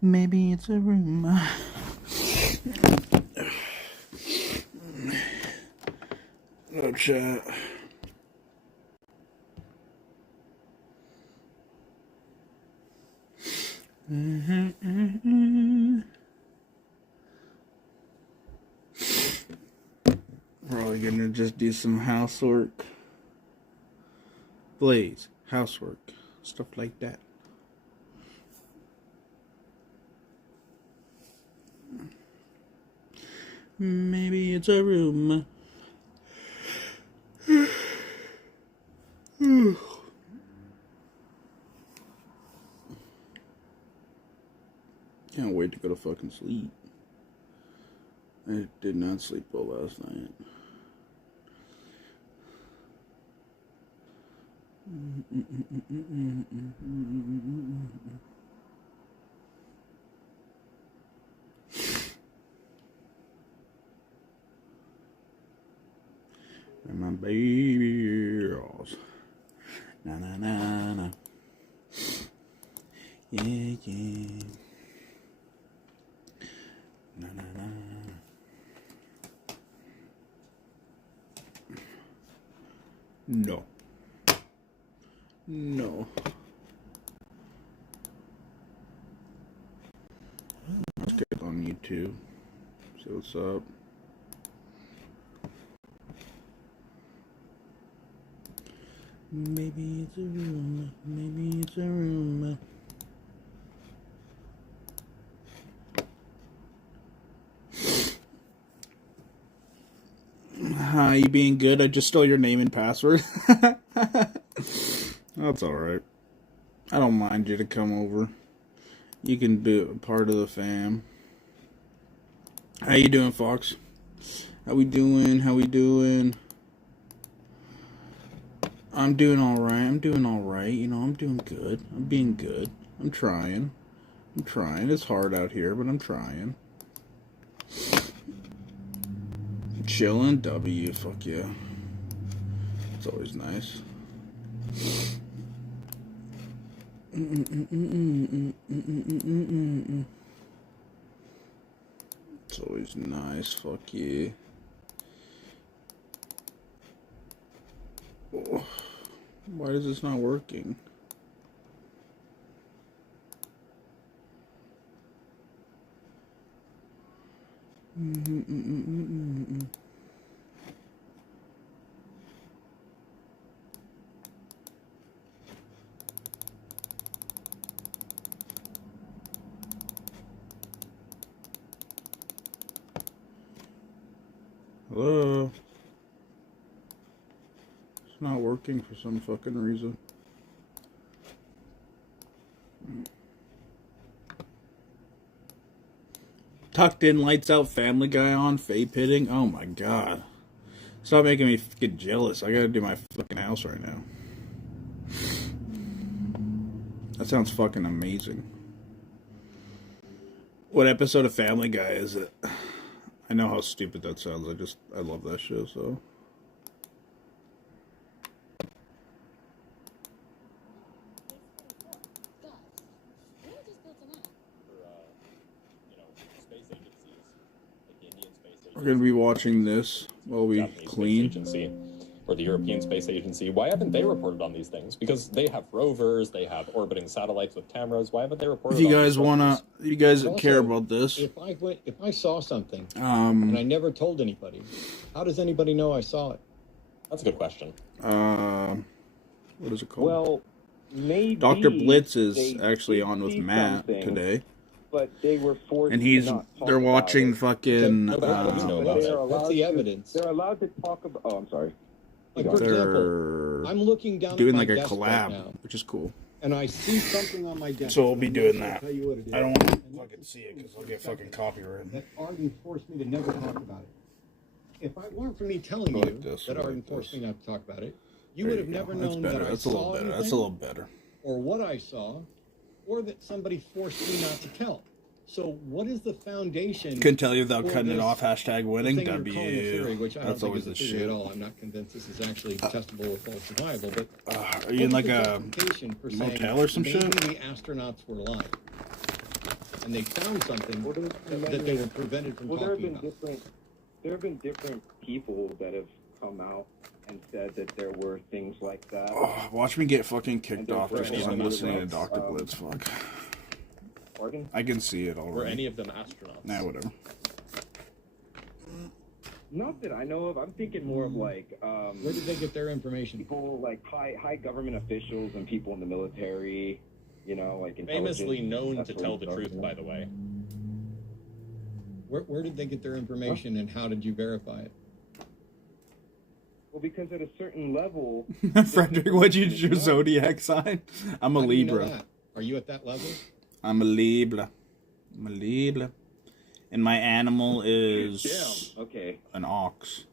Maybe it's a rumor. Oh, chat. Probably gonna just do some housework. Blaze, housework, stuff like that. Maybe it's a rumor. Can't wait to go to fucking sleep. I did not sleep well last night. And my baby girls. Na na na na. Yeah, yeah. Na na na. No. No. Let's get on YouTube. See what's up. Maybe it's a rumor. Maybe it's a rumor. Hi, you being good? I just stole your name and password. That's alright. I don't mind you to come over. You can be a part of the fam. How you doing, Fox? How we doing? How we doing? I'm doing alright. I'm doing alright. You know, I'm doing good. I'm being good. I'm trying. I'm trying. It's hard out here, but I'm trying. Chillinn, W, fuck yeah. It's always nice. It's always nice, fuck yeah. Oh, why is this not working? Hello? It's not working for some fucking reason. Tucked in, lights out, Family Guy on, fade pitting. Oh my god. Stop making me get jealous. I gotta do my fucking house right now. That sounds fucking amazing. What episode of Family Guy is it? I know how stupid that sounds. I love that show, so. We're going to be watching this while we clean. Agency or the European Space Agency, why haven't they reported on these things? Because they have rovers, they have orbiting satellites with cameras. Why haven't they reported if you on guys wanna, you guys also care about this. If I saw something and I never told anybody, how does anybody know I saw it? That's a good question. What is it called? Well, maybe Dr. Blitz is actually on with Matt today. But they were forced and they're watching fucking What's the evidence? They're allowed to talk about. Oh, I'm sorry. Like, for example, I'm looking down doing at my like a desk collab, right now, which is cool. and I see something on my desk. So we'll be doing that. I'll tell you what it is. I don't want to fucking see it because I'll get fucking copyrighted. That Arden forced me to never talk about it. If it weren't for me telling Like you this, that like Arden forced this. me not to talk about it, you There would have you go. never That's known better. that I That's a saw little better. anything, That's a little better. or what I saw, or that somebody forced me not to tell. So what is the foundation? Couldn't tell you without for cutting it this off. Hashtag winning. thing you're calling a theory, W. which I don't That's think always is the a theory shit. at all. I'm not convinced this is actually testable or falsifiable. But Are you in like a justification for saying motel or some maybe shit? the astronauts were lying? and they found something Well, that they were prevented from Well, there have talking been about. different people that have come out and said that there were things like that. Oh, watch me get fucking And kicked there's off just because I'm any listening to of Dr. Blitz. Fuck. Pardon? I can see it Were already. any of them astronauts? Nah, whatever. Not that I know of. I'm thinking more of like Where did they get their information? people like high government officials and people in the military. You know, like Famously intelligence, known that to sort tell of the stuff, truth, you know? by the way. Where did they get their information, and how did you verify it? Well, because at a certain level, Frederick, what'd you your zodiac sign? I'm a How do you know Libra. that? Are you at that level? I'm a Libra. I'm a Libra. And my animal is damn. Okay. an ox.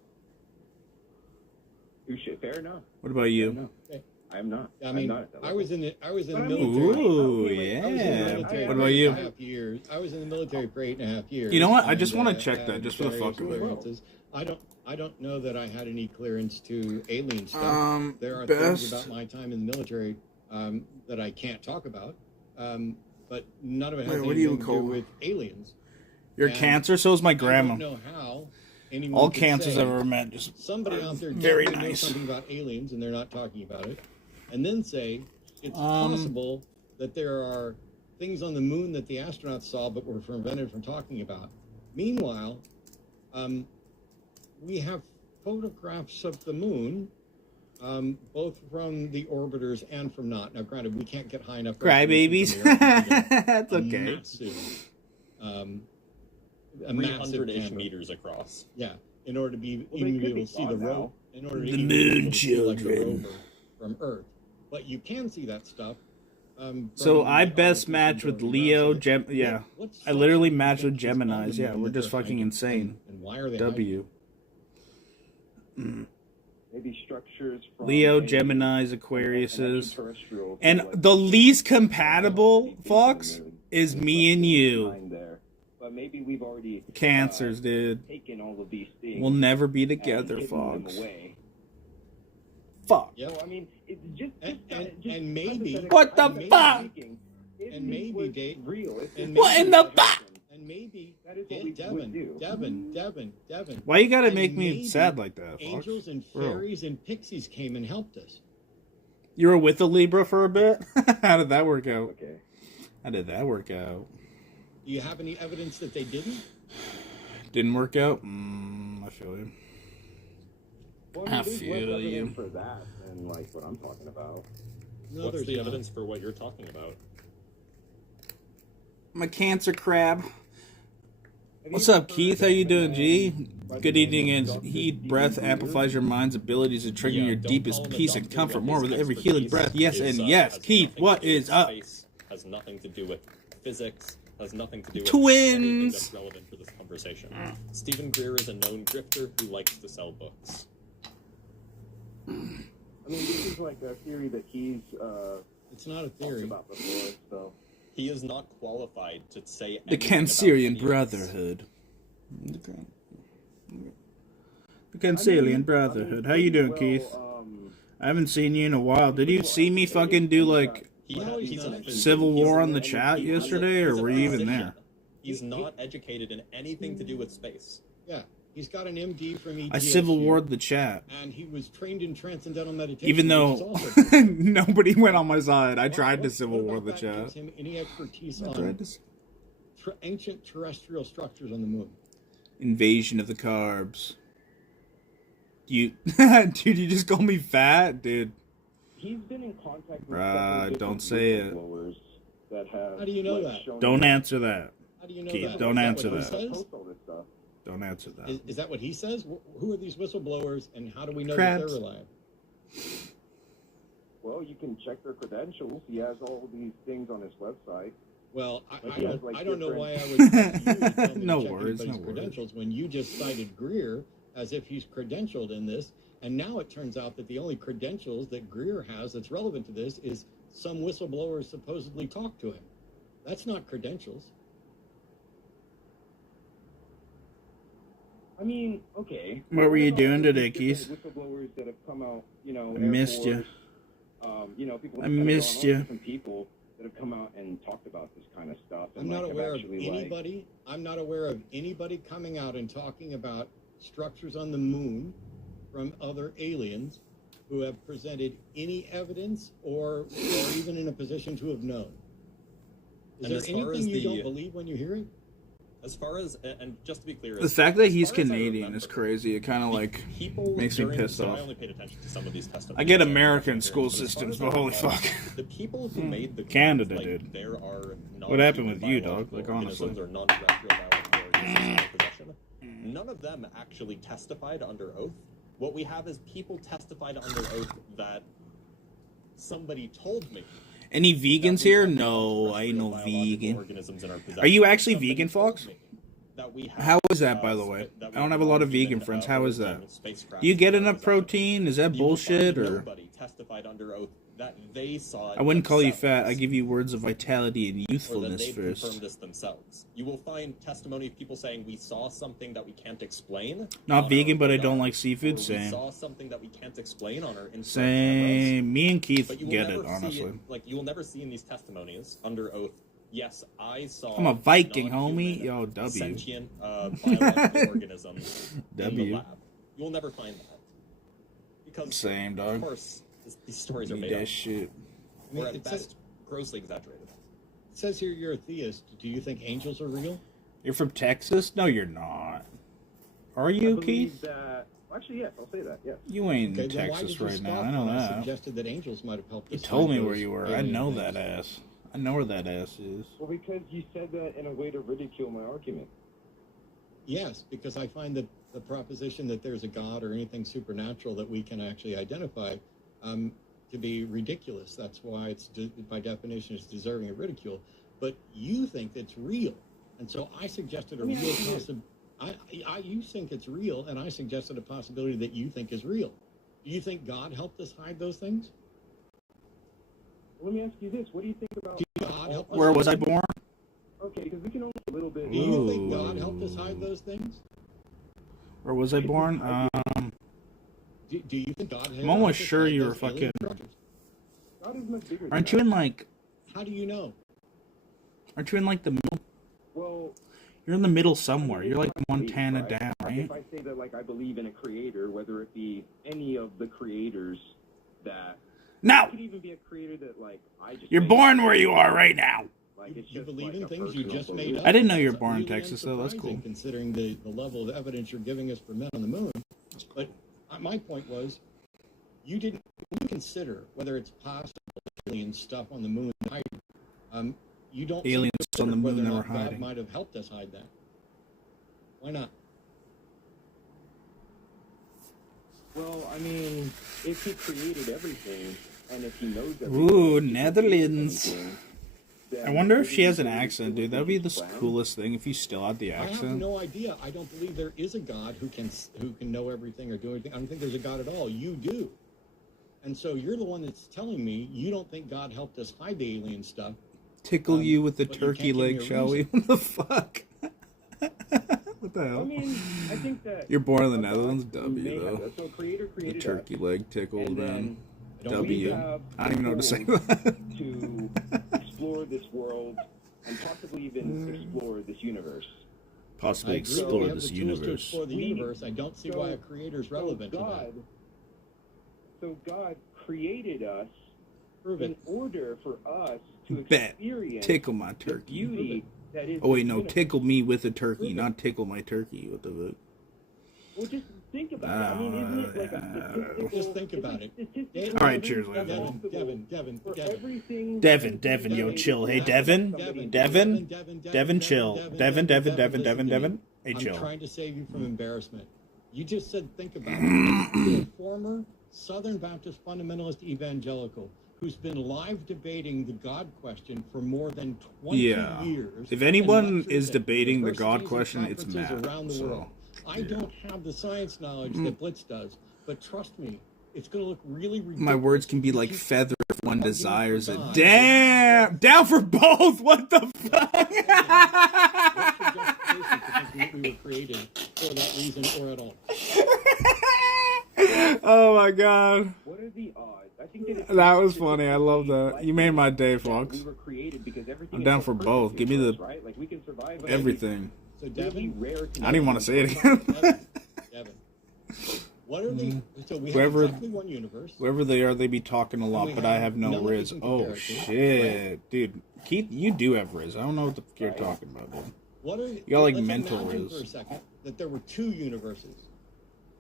Fair enough. What about Fair you? enough. I'm not. I mean, I'm not at that I level. was in the But I mean, military. Ooh, I was in the yeah. military What for about you? 8.5 years. I was in the military for 8.5 years. You know what? I just and, want to check that, had just for the various fuck of it. clearances. I don't know that I had any clearance to alien stuff. There are Best. things about my time in the military that I can't talk about, but none of it has Wait, what do you anything to call- do with aliens. You're And cancer, so is my I grandma. don't know how anyone All could cancers say, I've ever met just somebody out there very definitely nice. knows something about aliens and they're not talking about it, and then say it's Um, possible that there are things on the moon that the astronauts saw but were prevented from talking about. Meanwhile, we have photographs of the moon, both from the orbiters and from not. Now, granted, we can't get high enough. Crybabies. resolution from the Earth to get That's a okay. massive, a massive 300-ish camera. meters across. Yeah, in order to be Well, even they be could able be to see the gone now. rover, in order to The even be moon able to see like a children. rover from Earth. But you can see that stuff. So from I the best observations match with of Leo, NASA. yeah. What's I literally such match with significance on Geminis, the yeah. moon We're that just they're fucking hiding? insane. And why are they hiding? W. Maybe structures from Leo, maybe Geminis, an Aquariuses. extraterrestrial And like the least anything compatible, from Fox, the moon. is There's me and like you. behind there. But maybe we've already Cancers, dude. taken all of these things. We'll never be and together, hidden them Fox. away. Fuck. Yep. So I mean, it's just And maybe- What the maybe- fuck? And maybe, Dave- real. and What in the fuck? And maybe That is what we would do. Devin. Why you gotta And make me maybe sad like that, Fox? Angels and Bro. fairies and pixies came and helped us. You were with a Libra for a bit? How did that work out? Okay. How did that work out? Do you have any evidence that they didn't? Didn't work out? I feel you. Well, I there's feel less you. evidence for that than like what I'm talking about. No, What's there's the not. evidence for what you're talking about? I'm a cancer crab. Have What's you up, ever Keith? heard How you of doing, the G? man Good by the evening. name And of Dr. heat Stephen breath Greer? amplifies your mind's abilities to trigger Yeah, your don't deepest call him a peace and doctor comfort when more his with every healing expertise breath. Yes is, and yes. has Keith, nothing what to do is with up? space, has nothing to do with physics, has nothing to do with Twins! anything that's relevant for this conversation. Stephen Greer is a known grifter who likes to sell books. I mean, this is like a theory that he's It's not a talked theory. about before, so. He is not qualified to say The anything about Cancerian any of this. Brotherhood. The Cancerian Brotherhood. How you doing, Keith? I haven't seen you in a while. Did you see me fucking do like He's a physician. Civil He's War a- on the chat he's a- yesterday, or he's a were you even physician. there? He's not educated in anything to do with space. Yeah, he's got an MD from ETSU. I Civil Warred the chat. And he was trained in transcendental meditation. Even which is though also- nobody went on my side. I tried to What Civil War about the that chat. gives him any expertise I on tried to ancient terrestrial structures on the moon? Invasion of the Carbs. You, dude, you just call me fat, dude. He's been in contact with Bruh, several different don't say it. whistleblowers that have, How do you know like, that? shown Don't him- answer that. How do you know Keith, that? don't Is that answer what that. he says? Post all this stuff. Don't answer that. Is that what he says? Who are these whistleblowers, and how do we know Crabs. that they're reliable? Well, you can check their credentials. He has all these things on his website. Well, But I he has, don't, like, I don't know why I different- would trust you to tell me No to check worries, anybody's no worries. credentials when you just cited Greer as if he's credentialed in this, and now it turns out that the only credentials that Greer has that's relevant to this is some whistleblower supposedly talked to him. That's not credentials. I mean, okay. What were you about doing all today, these Keith? different Whistleblowers that have come out, you know. I missed you. You know, people. I that have missed gone on, you. Different people. that have come out and talked about this kind of stuff. I'm And not like, have aware of actually, anybody. I'm not aware of anybody coming out and talking about structures on the moon from other aliens who have presented any evidence or even in a position to have known. Is And there as far as anything you the- don't believe when you hear it? As far as, and just to be clear, The fact that as he's far as I Canadian remember, is crazy. It kind of like people makes me during- pissed so off. I only paid attention to some of these testimonies. I get so American I'm school not sure, but as systems, far but as I holy know, fuck. The people who made the Canada, claims, like, dude. there are What happened with you, non-human dog? Like, honestly. biological organisms or non-terrestrial biological organisms in our possession. None of them actually testified under oath. What we have is people testified under oath that somebody told me. Any that vegans we here? have No, I ain't no non-terrestrial biological vegan. organisms in our possession. Are you actually Somebody vegan, told Fox? me that we have, How is that, by the way? that we I don't have a lot of vegan non-human, friends. How is that? origin spacecraft Do you get in our enough possession. protein? Is that You will bullshit, find or? nobody testified under oath that they saw it I wouldn't call you fat. I themselves, give you words of vitality and or that youthfulness they first. confirmed this themselves. You will find testimony of people saying we saw something that we can't explain. Not on vegan, our but I radar, don't like or seafood. we Same. saw something that we can't explain on our infrared cameras. Same. Me and Keith But you will get never it, honestly. like you will never see in these testimonies under oath. Yes, I saw. I'm a Viking, non-human, homie. Yo, W. Sentient biological organisms in the W. lab. You will never find that because, Same, of dog. course, these stories are Need made that up, shit. I mean, or at it best grossly exaggerated. says here you're a theist. Do you think angels are real? You're from Texas? No, you're not. Are I you, believe Keith? that. Actually, yes, I'll say that. Yes. You ain't Okay, in then why Texas did you right now. scoff I know when I that. suggested that angels might have helped You us told find me where those you were. I alien know things. that ass. I know where that ass is. Well, because you said that in a way to ridicule my argument. Yes, because I find that the proposition that there's a God or anything supernatural that we can actually identify to be ridiculous. That's why it's, by definition, it's deserving of ridicule. But you think it's real. And so I suggested a real possibility. You think it's real, and I suggested a possibility that you think is real. Do you think God helped us hide those things? Let me ask you this: what do you think about? God help us Where was I hide them? born? Okay, because we can only a little bit. Do you think Ooh. God helped us hide those things? Where was I born? Do you think God? I'm almost sure you were fucking. God is much bigger. Aren't than you in like? How do you know? Aren't you in like the middle? that. Well, You're in the middle somewhere. You're like if I believe, Montana right? down, right? If I say that, like, I believe in a creator, whether it be any of the creators that. No, It could even be a creator that, like, I just. you're made. born where you are right now. Like, it's You just believe like in a things you personal just made belief. up. I didn't know you were That's born in really Texas, though. That's unsurprising, cool. Considering the level of evidence you're giving us for men on the moon. But my point was, you didn't when you consider whether it's possible alien stuff on the moon. You don't seem to Aliens consider on the moon whether or that not were God hiding. might have helped us hide that. Why not? Well, I mean, if he created everything, and if he knows that. Ooh, Netherlands. then I wonder if she has an maybe accent, he dude. That'd be the was brown. coolest thing if you still had the I have accent. no idea. I don't believe there is a God who can know everything or do anything. I don't think there's a God at all. You do. And so you're the one that's telling me you don't think God helped us hide the alien stuff. Tickle you with the but you turkey can't give me leg, a shall we? reason. What the fuck? What the I hell? mean, I think that. You're born in the a God Netherlands, may W have though. that. So creator The created turkey us, leg tickled, and man. then I don't W. believe we that. have I don't even know what to say. to explore this world and possibly even explore this universe. I Possibly agree. We explore have this the tools to universe. explore the We- universe. I don't see why a creator is relevant to that. So God created us Prove in it. order for us to Bet. experience Tickle my the turkey. beauty that is. Oh wait, the no, universe. tickle me with a turkey, Prove it. not tickle my turkey. What the fuck? Well, just think about it. I mean, isn't it like a statistical? Just think about it. statistical All right, cheers, evidence Lando. possible Devin, for Devin. everything Devin, that is Devin, yo, created chill. Hey, by Devin, somebody. Devin, chill. Devin, listen to me. Devin. Hey, I'm chill. trying to save you from embarrassment. You just said, think about it. You're a former Southern Baptist fundamentalist evangelical who's been live debating the God question for more than 20 Yeah. years. If anyone and lectures is at debating the universities God and question, it's conferences Matt. around the So, world. I don't have the science knowledge that Blitz does, but trust me, it's going to look really ridiculous. my words can be if you like keep feather if one arguing for desires it. God. Damn! Down for both! What the What's your fuck? justification for thinking that we were created for that reason or at all? Oh my god. What are the odds? I think that That was funny. I love that. You made my day, Fox. we were created created because everything. I'm down for both. Give me the right. Like we can survive everything. So Devin, rare. I didn't want to say it again. Devin, what are the? So we Whoever- have exactly one universe. Whoever they are, they be talking a we lot, but I have no no riz. recent Oh comparison, shit, dude, Keith, you do have riz. I don't know what the fuck you're talking about, dude. What are You got, like, let's mental imagine riz. for a second that there were two universes,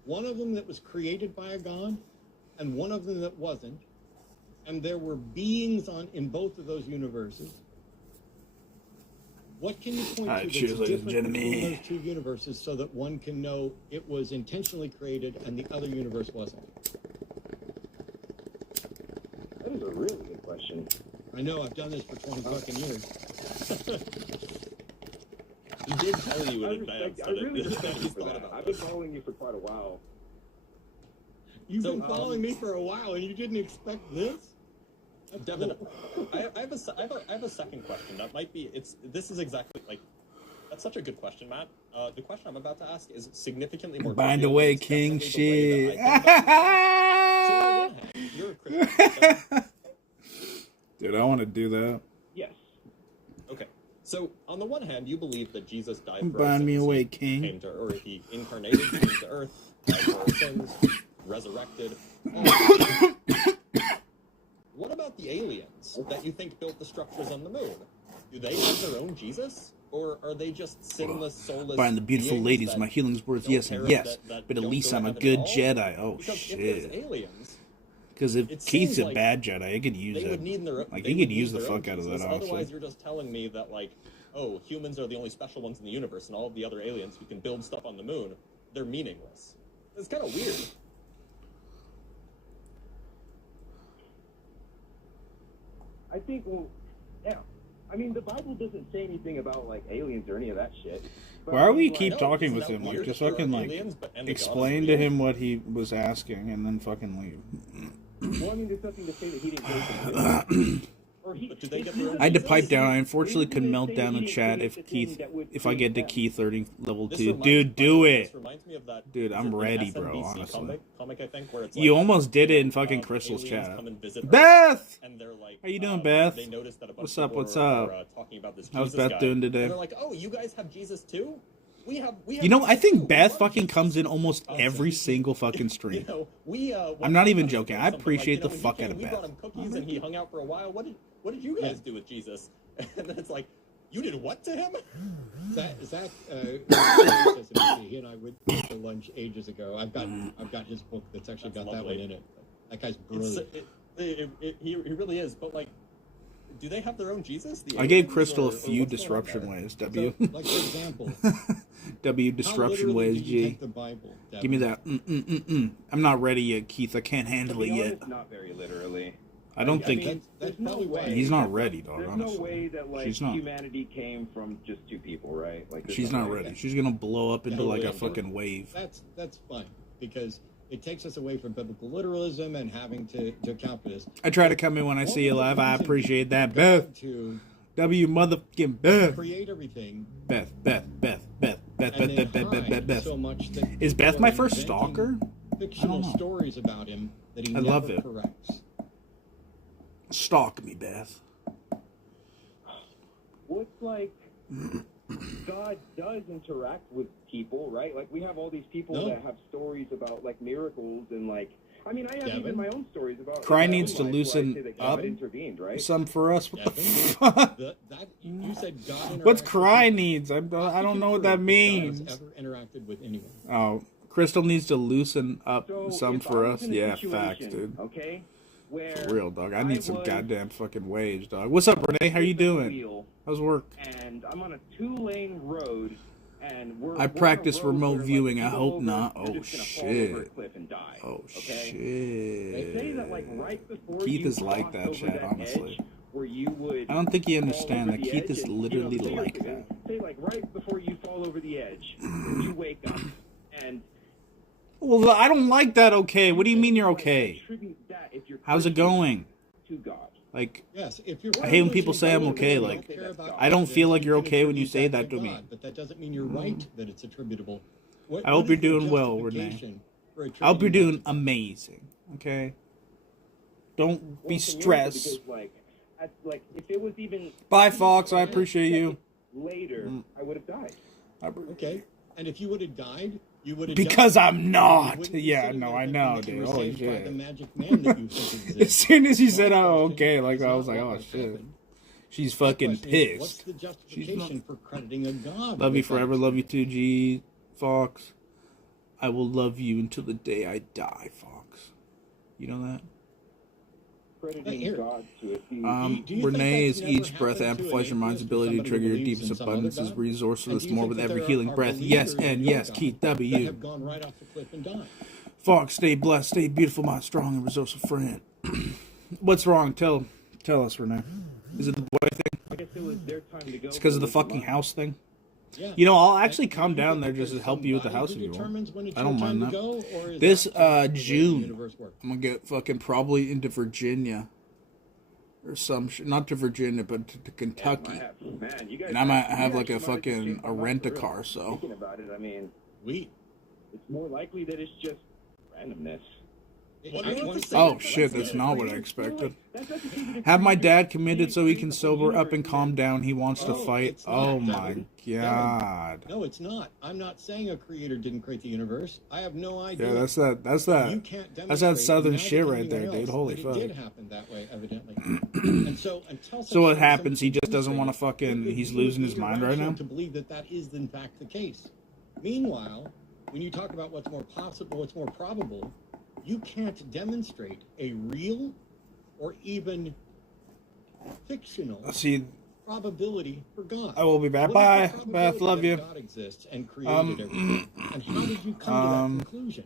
one of them that was created by a god, and one of them that wasn't, and there were beings in both of those universes. What can you point Alright, to cheers, that's ladies and different between gentlemen. those two universes so that one can know it was intentionally created and the other universe wasn't? That is a really good question. I know, I've done this for 20 fucking years. He did tell you in I advance. really that respect you he's for thought that. about I've been this. following you for quite a while. You've So, been following me for a while and you didn't expect this? That's Devin, cool. I have a second question. That might be. This is exactly like. That's such a good question, Matt. The question I'm about to ask is significantly more. Bind trivial, away, but it's king definitely the way shit. that I think about these things. So on the one hand, you're a Christian. Dude, I want to do that. Yes. Okay. So on the one hand, you believe that Jesus died for Bind our me sins. away, He king. came to, or he incarnated, came to earth, died for our sins, resurrected. all of that. What about the aliens that you think built the structures on the moon? Do they have their own Jesus? Or are they just sinless, soulless Bind the beautiful beings ladies, that my healing's worth don't yes and care- yes. that But at don't least go I'm to a heaven good at all? Jedi. Oh Because if there's shit. aliens, Because if it Keith's seems a like bad Jedi, I could use they that. would need their Like, they he would could use need the their own fuck out of that, Jesus. honestly. Otherwise, you're just telling me that, like, oh, humans are the only special ones in the universe, and all of the other aliens who can build stuff on the moon, they're meaningless. It's kind of weird. I think, well, yeah. I mean, the Bible doesn't say anything about, like, aliens or any of that shit. But, Why are we like, keep No, talking isn't with that him? Like, weird? just There are fucking, like, aliens, and the God is explain to real? him what he was asking and then fucking leave. Well, I mean, there's nothing to say that he didn't go to or he, But do they get their own I had to Jesus? pipe down. I unfortunately could Maybe they melt say down he the didn't chat create the if thing Keith, that would if I get to create Key 30 level This 2. reminds- Dude, do This it. reminds me of that. Dude, is I'm it an ready, bro, SMBC honestly. Comic, I think, where it's You like, almost did it in you know, fucking Crystal's aliens chat. come and visit Earth, Beth! and they're like, How you doing, Beth? They notice that a bunch What's of up, people what's are up? talking about this How's Jesus Beth guy, doing today? And they're like, oh, you guys have Jesus too? We have You know, I Jesus too. think We Beth love fucking Jesus." comes in almost So every he- single fucking You stream. know, I'm not even we joking. I something appreciate like, the you know, fuck when out of we Beth. brought him cookies and he hung out for a while. What did you guys do with Jesus? And then it's like, you did what to him? Zach he and I went to lunch ages ago. I've got his book that's actually That's got that lovely. one in it. That guy's It's, brilliant. he really is, but like, do they have their own Jesus? The I gave aliens, Crystal or a few what's going on disruption there? ways. So, W. like for example, W how disruption literally ways, do you G. take the Bible, Devin? Give me that. I'm not ready yet, Keith. I can't handle it yet. Not very literally. I don't think mean, That's there's no probably why. way. he's not ready, dog. There's Honestly, no way that like She's not. humanity came from just two people, right? Like there's she's no not way. ready. She's gonna blow up into like a Totally. fucking wave. That's fine because it takes us away from biblical literalism and having to account for this. I try to come in when I see you live. I appreciate that, God Beth. to W motherfucking Beth. create everything Beth. and then hide so much that Is people Beth my are first inventing stalker? Fictional know. stories about him that he I never love it. corrects. Stalk me, Beth. Well, it's like God does interact with people, right? Like we have all these people No. that have stories about like miracles and like. I mean, I have Devin? even my own stories about. Cry my needs own to life where I loosen say that up. God intervened, right? Some for us. What the Devin? fuck? You said God. What's interacts with cry people. needs? I don't know what Prove that God means. has ever interacted with anyone. Oh, Crystal needs to loosen up So some if for I was us. in a Yeah, situation, facts, dude. Okay, where For real, dog. I need some was goddamn fucking waves, dog. What's up, Renee? How you with the doing? wheel, How's work? and I'm on a 2-lane road, and we're I on a practice road remote where, like, viewing. if I you go hope over, not. you're Oh, just gonna fall over a shit. cliff and die. Oh, okay? shit. They say that like right before Keith you is like cross that, over chat, that honestly. edge where you would I don't think you fall understand over that the Keith edge is and, literally say like you're- that. Say like right before you fall over the edge, you wake up and Well, I don't like that, okay? What do you mean you're okay? attribute that if you're How's it Christian going? to God. Like, Yes, if you're. I hate when people say I'm okay, You like, don't care about I don't God, feel like then you're you can okay when you attribute say that to me. God, but that doesn't mean you're right that it's attributable. I hope is you're the doing well, Renee. justification for I hope you're attributing doing amazing, okay? Don't be Well, it's a miracle stressed. because, like, like if it was even Bye, Fox. I appreciate you. later, I would have died. Okay. And if you would have died, you would have Because died. I'm You not. wouldn't be Yeah, sitting no, there I thinking know, that you dude. were Holy saved by the shit. magic man that you think As exists. soon as you said, My "Oh, question okay," like is I was not like, what "Oh would shit." happen. She's My fucking question is, what's pissed. the justification for crediting a god? Love you with that forever. Love you experience? too, G. Fox. I will love you until the day I die, Fox. You know that? Crediting Here. God to it. Do you think Renee that's is never each breath happened to an amplifies your mind's atheist or ability to somebody trigger who your believes deepest in some other abundances, God? resourcefulness And do you more think with that every there healing are breath. Yes, believers and in your yes, God Keith that W. have gone right off the cliff and died? Fox, stay blessed, stay beautiful, my strong and resourceful friend. What's wrong? Tell us, Renee. Is it the boy thing? I guess it was their time to go. It's because of the but it was fucking mine. house thing. Yeah. You know, I'll actually And come you down think there that just to there's help you with the somebody house who if you want. determines when it's I don't your time mind to that. go, or is This that just the way the June, universe works? I'm gonna get fucking probably into Virginia or some shit. Not to Virginia, but to Kentucky. Man, you guys. And I might you have guys like a might have fucking changed my a mind rent a for real. car. So Thinking about it, I mean, We. it's more likely that it's just randomness. oh shit, that's not what I expected. Have my dad committed so he can sober up and calm down. He wants to Oh, fight. it's not, Oh my Devin. god. No, it's not. I'm not saying a creator didn't create the universe. I have no idea. Yeah, that's that. You can't That's that demonstrate southern now shit to right there, anyone dude. else Holy that fuck. It did happen that way, evidently. And so until such So what time as happens? He somebody just doesn't want to demonstrates it, fucking. it He's would losing be his mind right irrational now. to believe that that is in fact the case. Meanwhile, when you talk about what's more possible, what's more probable, you can't demonstrate a real or even fictional See, probability for God. I will be back. What is Bye, the probability Beth. Love that you. God exists and created everything. And how did you come to that conclusion?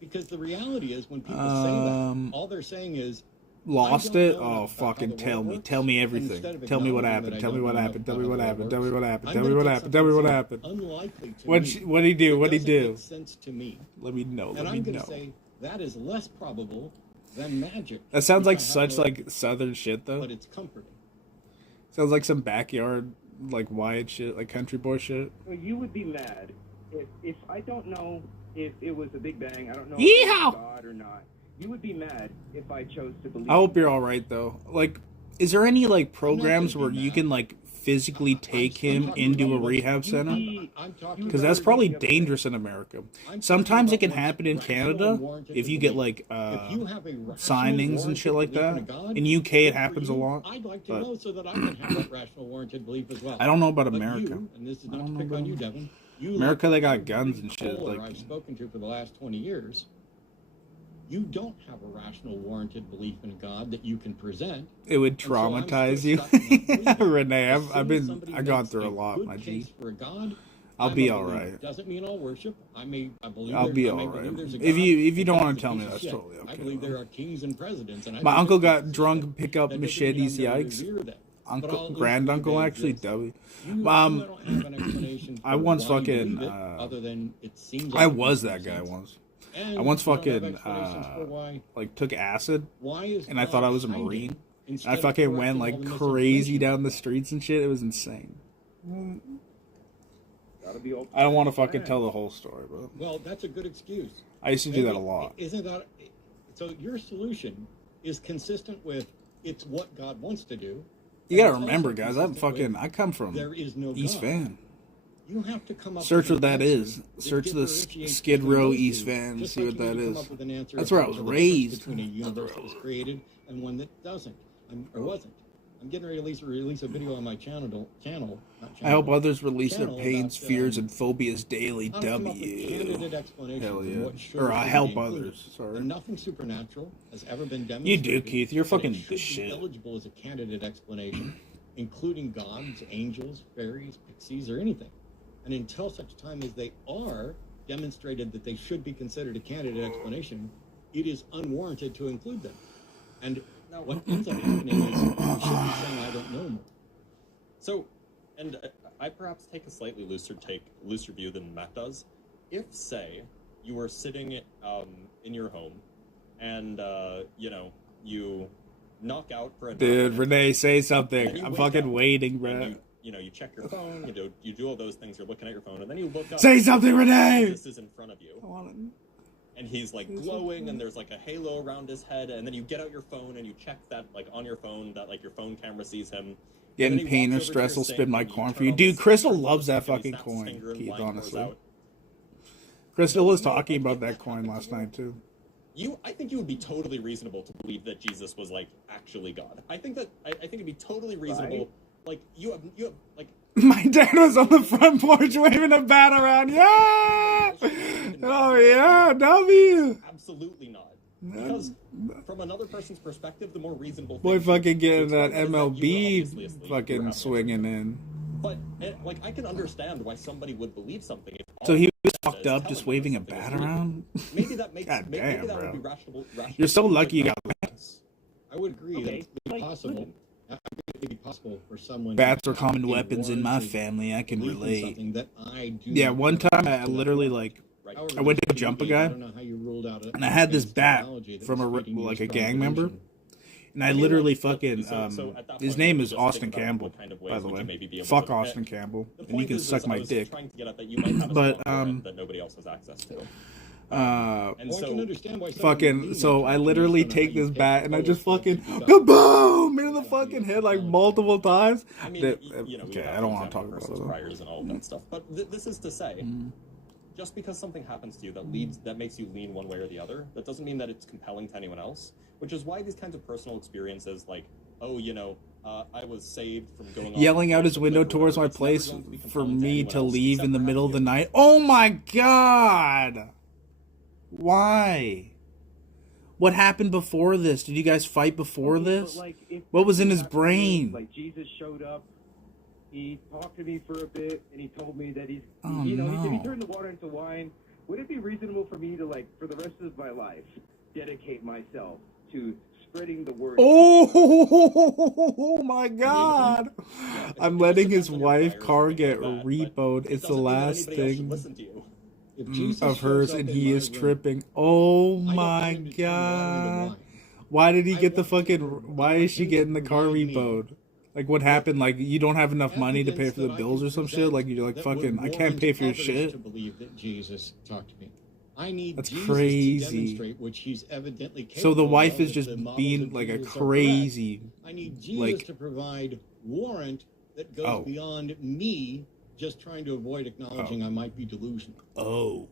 Because the reality is, when people say that, all they're saying is, Lost I don't it? know Oh, enough about fucking how the tell world me. works, Tell me and everything. instead of Tell me what acknowledging happened. that I Tell me don't what know happened. Tell me how what the world happened. works, Tell me what happened. I'm Tell me gonna what take happened. Tell me what something happened. unlikely to What me, what did he do? that What did he doesn't do? make sense to me. Let me know. And Let I'm me going know. to say that is less probable than magic. That sounds which like I have such no- like southern shit though. But it's comforting. Sounds like some backyard like Wyatt shit, like country boy shit. So you would be mad if I don't know if it was a Big Bang. I don't know if Yeehaw! it was God or not. You would be mad if I chose to believe. I hope you're all right though. Like, is there any like gonna programs be where you mad. can like physically take him talking into about a what rehab you center? I'm talking Because about that's probably Yeah. dangerous in America. I'm talking Sometimes it about can what's happen in rational Canada and warranted if to you get believe. like If you have a rational, signings and shit warranted like belief that. in a God, In UK it good for happens a you. lot. I'd like to but know so that I can have that rational, warranted belief as well. I don't know about But America. you, and this is I not to don't know pick about on you, Devin. You, America, they got every guns and shit, caller like- I've spoken to for the last 20 years, you don't have a rational, warranted belief in a God that you can present. It would And so I'm traumatize still you. stuck not believing. Renee, As soon as somebody I've gone makes through a lot, good my case G. for a God, I'll I'm be a all believer. right. Doesn't mean I'll worship. I believe I'll be I may all right. believe there's a If God, you but don't God's want a to tell me, piece of that's shit. totally I okay. believe there are kings and presidents, and I My believe uncle they're got pieces of drunk shit. and picked up That doesn't mean machetes. I'm gonna Yikes. revere them. But I'll Uncle, at least granduncle, believe they actually, exist. W. You I don't have an explanation I for once why you fucking, believe it, other than it seems I like it was makes that guy sense. once. And I once you don't have fucking, explanations for like took acid, why is and I God thought I was a hiding Marine. instead I of fucking correcting went all like the crazy misinformation? down the streets and shit. It was insane. Gotta be open. I don't want to fucking tell the whole story, but Well, that's a good excuse. I used to do that a lot. Isn't that so? Your solution is consistent with it's what God wants to do. You gotta and it's remember, also guys, I'm consistent fucking, with I come from there is no East God. Van. You have to come up Search with what an that answer is. that Search the differentiates Skid between Row those East two, Van. just See like what you that need to is. come up with an answer That's where I about was the difference raised. between a universe that was created and one that doesn't, or wasn't. I'm getting ready to release a video on my channel. I hope others release their channel pains, about, fears, and phobias daily. how to come up with W. candidate explanations Hell of yeah. what should Or or I shouldn't help be included. others. Sorry. And nothing supernatural has ever been You demonstrated. do, Keith. You're that it fucking should the be shit. eligible as a candidate explanation, including gods, angels, fairies, pixies, or anything. And until such time as they are demonstrated that they should be considered a candidate explanation, it is unwarranted to include them. And what ends up happening is you should be saying, I don't know more. So, and I perhaps take a slightly looser view than Matt does. If, say, you were sitting in your home, and you knock out for a nap, Dude, Renee, say and something. you I'm wake fucking up, waiting, and bro. you check your phone, you do all those things. You're looking at your phone, and then you look up. Say something, Renee! Jesus is in front of you. and he's like glowing, and there's like a halo around his head, and then you get out your phone and you check that like on your phone that like your phone camera sees him. Getting pain or stress will spin my coin for you. Dude, Crystal loves that fucking coin, Keith, honestly. Crystal was talking about that coin last night, too. I think you would be totally reasonable to believe that Jesus was like actually God. I think it'd be totally reasonable. Right? Like you have like. My dad was on the front porch waving a bat around. Yeah! Oh yeah, W. Absolutely not. Because from another person's perspective, the more reasonable boy fucking getting that MLB fucking swinging in. But like I can understand why somebody would believe something. So he was fucked up just waving a bat around? Maybe that makes God maybe damn, that bro. would be rational. You're so lucky you got bats. I would agree that it's possible. It'd be possible for someone. Bats are common weapons in my family. I can relate. That I do yeah, one time I literally like I went to jump a guy, and I had this bat from a gang member, and I literally fucking his name is Austin Campbell, by the way. Fuck Austin Campbell, and you can suck my dick. But that nobody else has access to. So I literally take this bat and I just fucking kaboom into the fucking head like multiple times. I mean, okay, I don't want to talk about it. Priors and all that stuff. But this is to say, just because something happens to you that makes you lean one way or the other, that doesn't mean that it's compelling to anyone else. Which is why these kinds of personal experiences, like, oh, I was saved from going yelling out his window towards my place for me to leave in the middle of the night. Oh my god! Why? What happened before this? Did you guys fight before this? Like, what was in his brain? Like Jesus showed up, he talked to me for a bit, and he told me that he turned the water into wine. Would it be reasonable for me to, like, for the rest of my life, dedicate myself to spreading the word? Oh my god! I'm letting his wife car get repoed. It's the last thing of hers, and he is tripping. Oh my god! Why did he get the fucking? Why is she getting the car repoed? Like, what happened? Like, you don't have enough money to pay for the bills or some shit? Like, you're like, fucking, I can't pay for your shit. To believe that Jesus talked to me. I need That's Jesus crazy. to demonstrate which he's evidently capable so the wife is of, just the being like a crazy. I need Jesus like, to provide warrant that goes beyond me just trying to avoid acknowledging I might be delusional. Oh.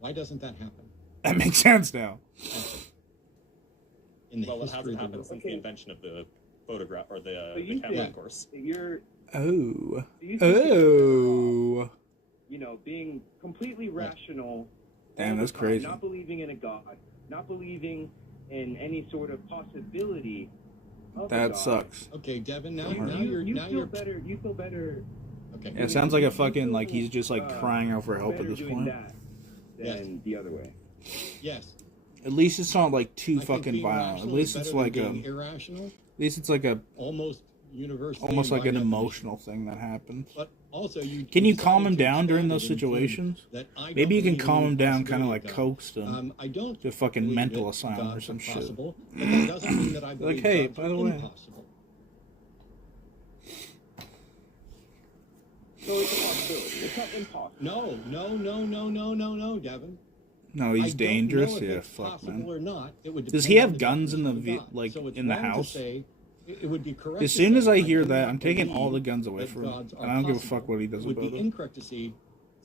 Why doesn't that happen? That makes sense now. Well, it hasn't happened since the invention of the photograph or the camera, of course. Being completely rational. Damn, that's crazy. Not believing in a God, not believing in any sort of possibility of that a God. Sucks. Okay, Devin, now you're you're better. You feel better. Okay. Yeah, it sounds like a fucking like he's just like crying out for help at this point. Than the other way. Yes. At least it's not like too fucking violent. At least it's like irrational. At least it's like a almost universal. Almost like an emotional thing that happens. But also, can you calm him down during those situations? Maybe you can calm him down, kind of like coax him. I don't to fucking mental asylum or some shit. But that doesn't mean that I believe like, hey, God's by the way. Impossible. So it's a possibility. It's not impossible. No, Devin. No, he's dangerous. Yeah, fuck, man. Does he have guns in the in the house? It would be correct as soon as I hear that, I'm taking all the guns away from him, and I don't give a fuck what he does about it. It would be incorrect to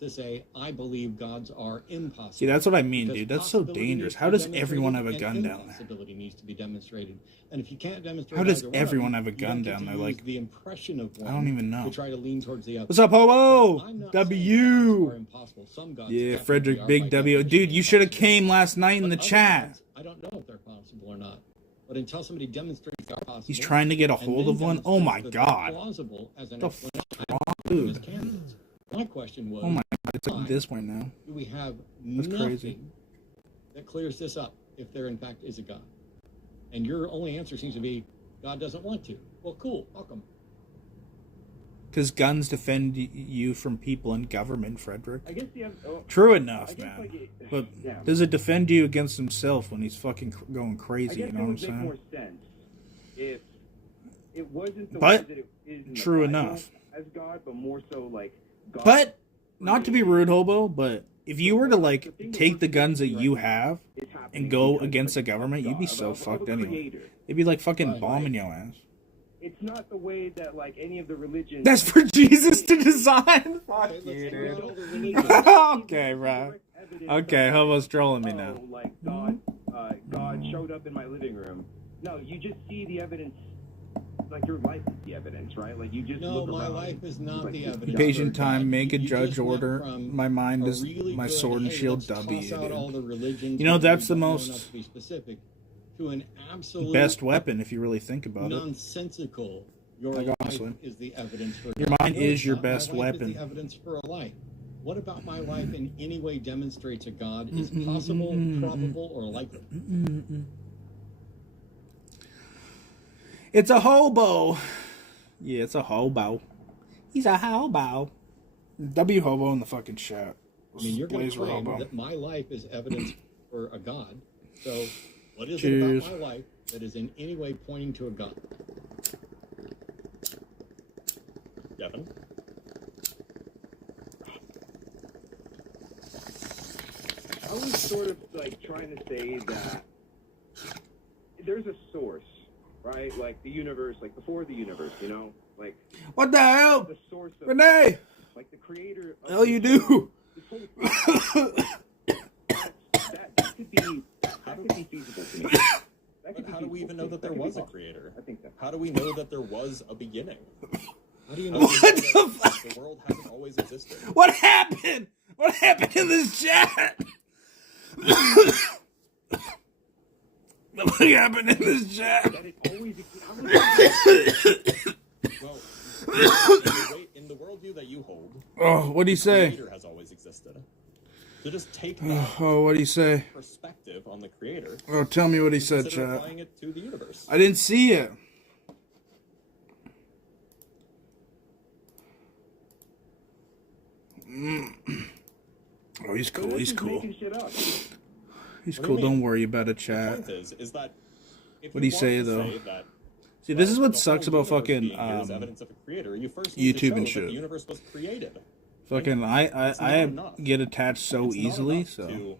say, I believe gods are impossible. See, that's what I mean, dude. That's so dangerous. How does everyone have a gun down there? Possibility needs to be demonstrated, and if you can't demonstrate, how does everyone have a gun down there? Like, the impression of one, I don't even know. To try to lean towards the other. What's up, Hobo? W. Yeah, Frederick, big W. Dude, you should have came last night in the chat. I don't know if they're possible or not. But until somebody demonstrates they're possible, he's trying to get a hold of one. Oh my god! Plausible as an the fuck, dude? My question was, oh my god, it's at this point now. Do we have That's crazy. That clears this up if there in fact is a God? And your only answer seems to be, God doesn't want to. Well, cool. Welcome. Because guns defend you from people in government, Frederick. I guess true enough, man. But does it defend you against himself when he's fucking going crazy? You know what I'm saying? Make more sense if it wasn't the way that it is in true the enough as God, but more so like God. But not to be rude, Hobo, but if you were to like take the guns that you have and go against the government, you'd be so fucked anyway. It'd be like fucking bombing your ass. It's not the way that like any of the religions. That's for Jesus to design. Fuck you, dude. Okay, bro. Okay, homo's trolling me now. Like God showed up in my living room. No, you just see the evidence. Like your life is the evidence, right? Like you just No, look my around, life is not the evidence. Patient for time, God. make a You judge just went order. from My mind a is really my good, sword and hey, shield let's W, toss out all dude. the religions You know, that that's the we don't know most enough to be specific, to an absolute best weapon if you really think about it. nonsensical. Your Like, life honestly. is the evidence for Your God. mind No, is it's your not. best My life weapon. Is the evidence for a life. What about my life in any way demonstrates a God is possible, probable, or likely? It's a hobo. Yeah, it's a hobo. He's a hobo. W hobo in the fucking chat. I mean, you're going to Blazer claim hobo. that my life is evidence for a God. So, what is Cheers. it about my life that is in any way pointing to a God? Devin? I was sort of like trying to say that there's a source, right? Like the universe, like before the universe, you know, like What the hell? the source of Renee! like the creator. Of Hell you do? this whole that could be feasible to me. That could But be how do we feasible even to know me. that there could be was a possible. creator? I think that. How do we know that there was a beginning? How do you know? What the fuck? The world hasn't always existed. What happened? What happened in this chat? What happened in this chat? That it always existed. Well, in the worldview that you hold, Oh, what'd he the say? creator has always existed. So just take that Oh, what'd he say? perspective on the creator, Oh, tell me what he said, consider chat. applying it to the universe. I didn't see it. Oh, he's cool. He's cool. Making shit up. He's What do cool. you Don't mean? worry about it, The chat. point is that if What'd he you say, want to though? say that, See, this is what the sucks whole about universe fucking being here is evidence of a creator, you first need to YouTube show and that shit. the universe was created. fucking It's not I enough. get attached so It's not easily. enough So to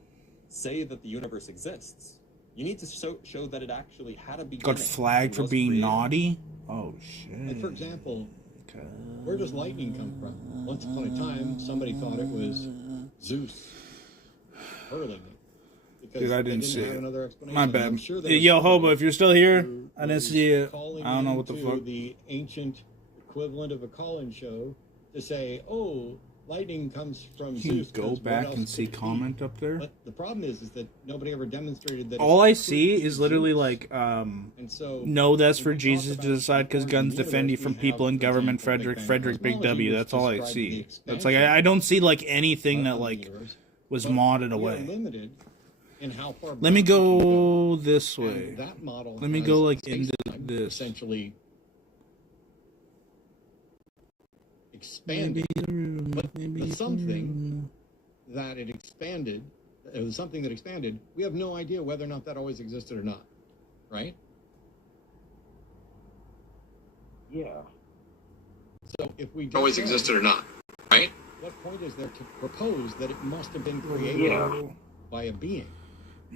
say that the universe exists. You need to show that it actually had a beginning. got flagged and for was being created. naughty. Oh And for shit. example, where does lightning come from? Once upon a time, somebody thought it was Zeus hurling it. Because Dude, I they didn't see have it. another explanation. My I'm bad. sure Hey, there's yo, somebody hobo, if you're still here, who I didn't was see it. calling I don't know what the into fuck. The ancient equivalent of a call-in show to say, "Oh, lightning comes from You can Zeus." go 'cause what back else and see could it be? comment up there. But the problem is that nobody ever demonstrated that. All it I could see be is literally Zeus. like And so, no, that's when for we talk Jesus about to decide because the guns universe, defend you we from have, people in for government. example, Frederick Big cosmology, W. which That's all I describes see. the That's like expansion I don't see like anything that of the like universe. was But modded we are away. limited in how far Let me back we can go this And way. that model Let me has go like into space-time this. essentially expanded. But the something that it expanded, it was something that expanded. We have no idea whether or not that always existed or not, right? Yeah. So if we don't always know, existed or not, right? what point is there to propose that it must have been created by a being?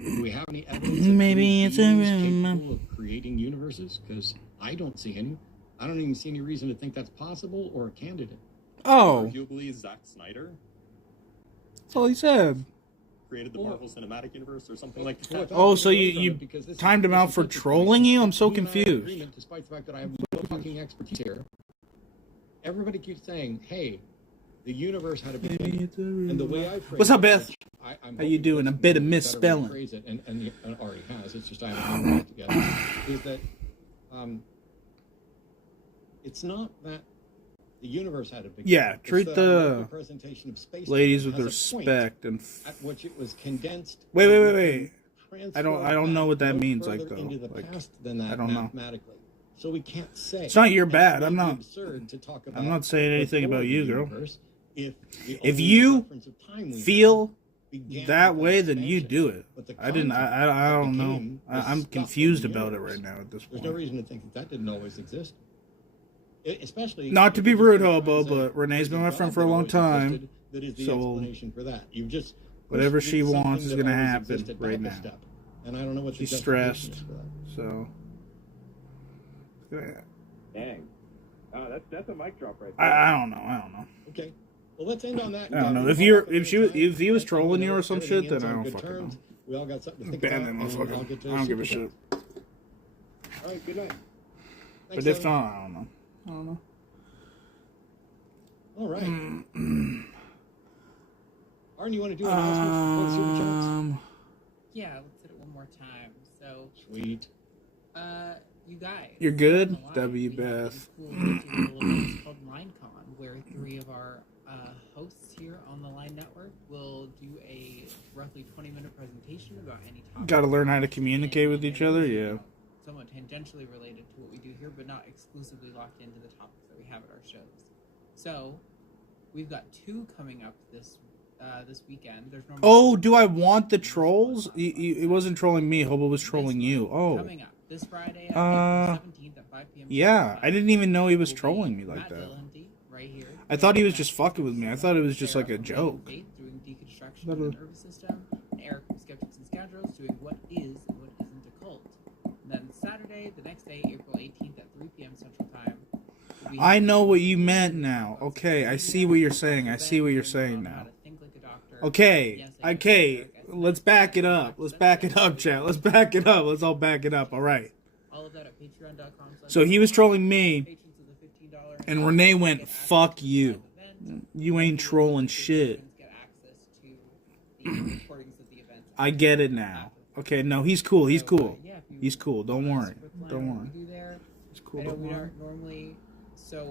Do we have any evidence of Maybe any it's a beings rumor. capable of creating universes? Because I don't see any. I don't even see any reason to think that's possible or a candidate. Oh, Arguably, Zack Snyder that's all he said. created the Well, Marvel Cinematic Universe or something like So that. without Oh, so getting away you from it, because this timed is- him this out is for such a trolling you? I'm so you and I are in confused. agreement, despite the fact that I have no fucking expertise here. Everybody keeps saying, "Hey, the universe had a beginning," and the way I phrase What's up, it, Beth? which I'm How you hoping doing? A Beth's bit of gonna better misspelling. rephrase it, and already has. It's just I haven't put it together. Is that it's not that the universe had a beginning. Yeah, It's treat that the representation of space ladies with has a point respect and. at which it was condensed. Wait. and I don't know what that transferred means, further like, though. into the Like, past than that I don't know. mathematically. So we can't say. It's not your And bad. it I'm might be not- absurd to talk I'm about not saying anything before about the you, girl. universe If If you reference of time we feel have began that with way, that then you expansion. do it. But the I didn't. concept I that don't know. became the I'm stuff of confused the about it universe. right now at this There's no point. reason to think that that didn't always exist. Especially Not to if be you rude, look at hobo, trends that but Renee's been the my God friend for a that long always time. existed, that is the So, explanation for that. You've just whatever pushed she something wants is that gonna always happen existed right back a now. step. And I don't know what She's the justification stressed. is for that. So, Dang. Oh, that's a mic drop right there. I don't know. Okay. Well, let's end on that. I don't know. If he was trolling you or some shit, then I don't fucking know. We all got something to think Ban about. that and I'll motherfucker. get to I don't give a Super shit. Chat. All right, good night. Thanks, But if Evan. not, I don't know. All right. Arn, you want to do an announcement for the Super Chats? Yeah, let's hit it one more time. So, Sweet. you guys. You're good? on the line, W. we have Beth. this cool digital event called LineCon, where 3 of our hosts here on the Line Network will do a roughly 20-minute presentation about any topic. Got to learn how to communicate with each other, yeah. Somewhat tangentially related to what we do here, but not exclusively locked into the topics that we have at our shows. So, we've got 2 coming up this weekend. There's normally Oh, do I want the trolls? It wasn't trolling me. Hobo was trolling you. Oh. Coming up this Friday, April 17th at 5 p.m. Yeah, I didn't even know he was will be trolling me like Matt that. Dillahunty, right here. I thought he was just fucking with me. I thought it was just like a Sarah from joke. Faith doing deconstruction Never- of the nervous system, and Eric from Skeptics and Scoundrels doing what is and what isn't a cult. And then Saturday, the next day, April 18th at 3 p.m. Central Time. will be I know what you meant now. Okay, I see what you're saying. I see what you're saying How now. to think like a doctor. Okay, Yes, I okay. guess Eric, Let's back it up. Let's back it up, chat. Let's back it up. Let's all back it up. All right. All of that at patreon.com. So he was trolling me, Patrons of the $15 and Renee went, get access "Fuck to you. the live event. You ain't trolling shit." Get access to the recordings of the event. I get it now. Okay, no, he's cool. He's cool. Yeah, if you He's cool. Don't want worry. us to quick Don't line worry. what we do there. He's cool. I know Don't we worry. aren't normally so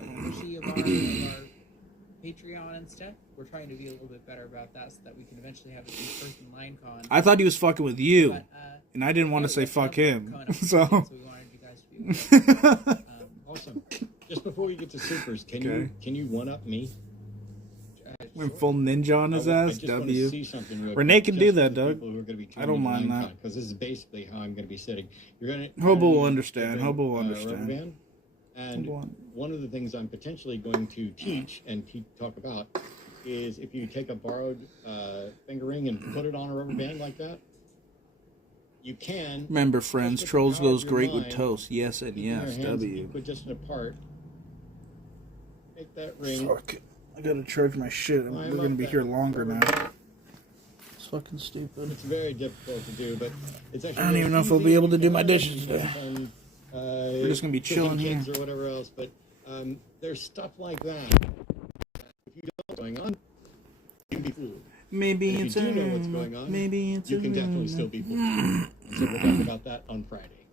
pushy of our Patreon and stuff. We're trying to be a little bit better about that so that we can eventually have an in-person line con. I thought he was fucking with you, But, and I didn't want to say fuck him. coming up So. so we wanted you guys to be aware. Awesome. Just before we get to supers, Okay. can you one up me? Went full ninja on his I ass. just want to W. see something real Renee quick, can just do for that, the Doug. people who are gonna be I don't mind that. because this is basically how I'm going to be sitting. You're going to Hobo will understand. Hobo will understand. Rubber band. And Hobo will- one of the things I'm potentially going to teach and talk about is if you take a borrowed finger ring and put it on a rubber band like that, you can. Remember, friends, just with the trolls power of goes your great with mind, toast. Yes and keeping your yes. hands W. equidistant apart. Take that ring. Fuck. I gotta charge my shit. We're gonna be here longer now. It's fucking stupid. It's very difficult to do, but it's actually. I don't even know if I'll be able to do my dishes today. We're just gonna be chilling here. or whatever else. But there's stuff like that. If you don't know what's going on, you can be fooled. Maybe And it's if you a do know what's going on, Maybe it's you a can definitely still be fooled. So we'll talk about that on Friday.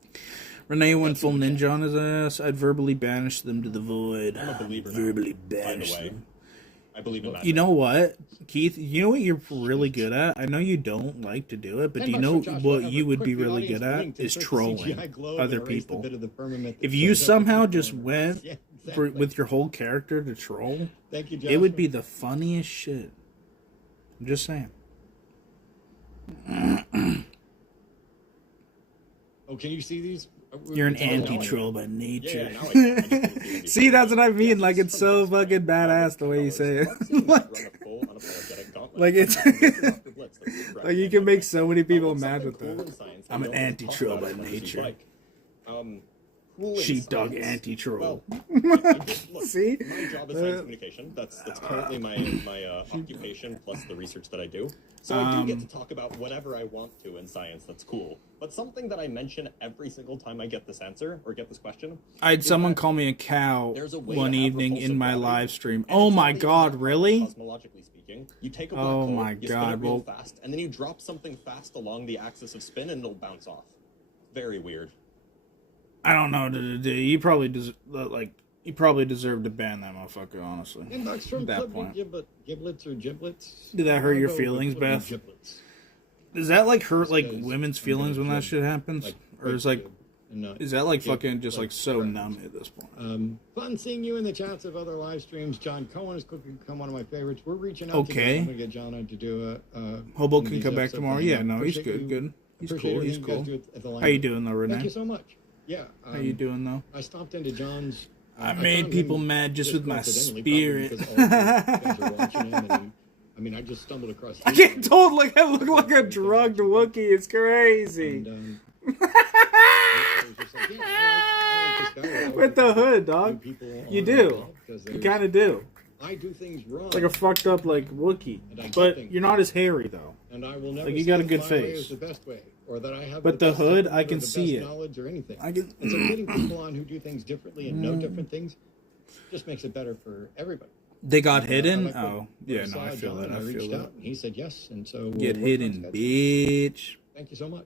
Renee went That's full what we ninja on his ass. I'd verbally banish them to the void. I'm a believer now, Verbally by the banish way. them. I believe in that. You know what, Keith? You know what you're really good at? I know you don't like to do it, but do you know what you would be really good at? Is trolling other people. If you somehow just went with your whole character to troll, Thank you, it would be the funniest shit. I'm just saying. Oh, can you see these? You're an It's all going. anti-troll by nature. Yeah, now I can See, that's what I mean. Like, it's so fucking badass the way you say it. Like it's like you can make so many people mad with that. I'm an anti-troll by nature. Sheepdog anti-troll. See? My job is science communication. That's currently my occupation plus the research that I do. So I do get to talk about whatever I want to in science. That's cool. But something that I mention every single time I get this answer or get this question. I had someone call me a cow There's a way one to have evening in repulsive my gravity, live stream. and Oh it's my only god, really? Cosmologically speaking, you take a black Oh hole, my you spin god, it real well, fast, and then you drop something fast along the axis of spin, and it'll bounce off. Very weird. I don't know. You probably you probably deserve to ban that motherfucker. Honestly, Inbox from at that Clip point. Giblets or giblets. Did that hurt your I'll go with feelings, Clip and Beth? Giblets. Does that like hurt like Because women's I'm feelings gonna when that jib, shit happens, or is like is that like jib, fucking just like so correct. numb at this point? Fun seeing you in the chats of other live streams. John Cohen has quickly become one of my favorites. We're reaching out Okay. to John. I'm gonna get John on to do a Hobo one of can these come back episodes tomorrow. with him. Yeah, no, he's Appreciate good. you- Good. He's appreciate cool. He's everything you guys cool. do at the line. How you doing though, Thank you Renee? so much. Yeah. How you doing though? I stopped into John's I found made people him mad just with my coincidentally, spirit. probably because all of you guys are watching him, and I mean, I just stumbled across. I get told like I look like a drugged Wookiee. It's crazy. And, I was just like, yeah, I like this guy. With the hood, dog. You do. You kind of do. I do things wrong. It's like a fucked up like Wookiee, but you're not as hairy though. And I will never like you got a good my way face. is the best way, or that I have. But the hood, I can the see best it. Knowledge or anything. I can. And so getting people on who do things differently and know different things just makes it better for everybody. They got hidden. Like Oh, yeah, no, I feel that. I feel that. He said yes, and so Get hidden, bitch. Thank you so much.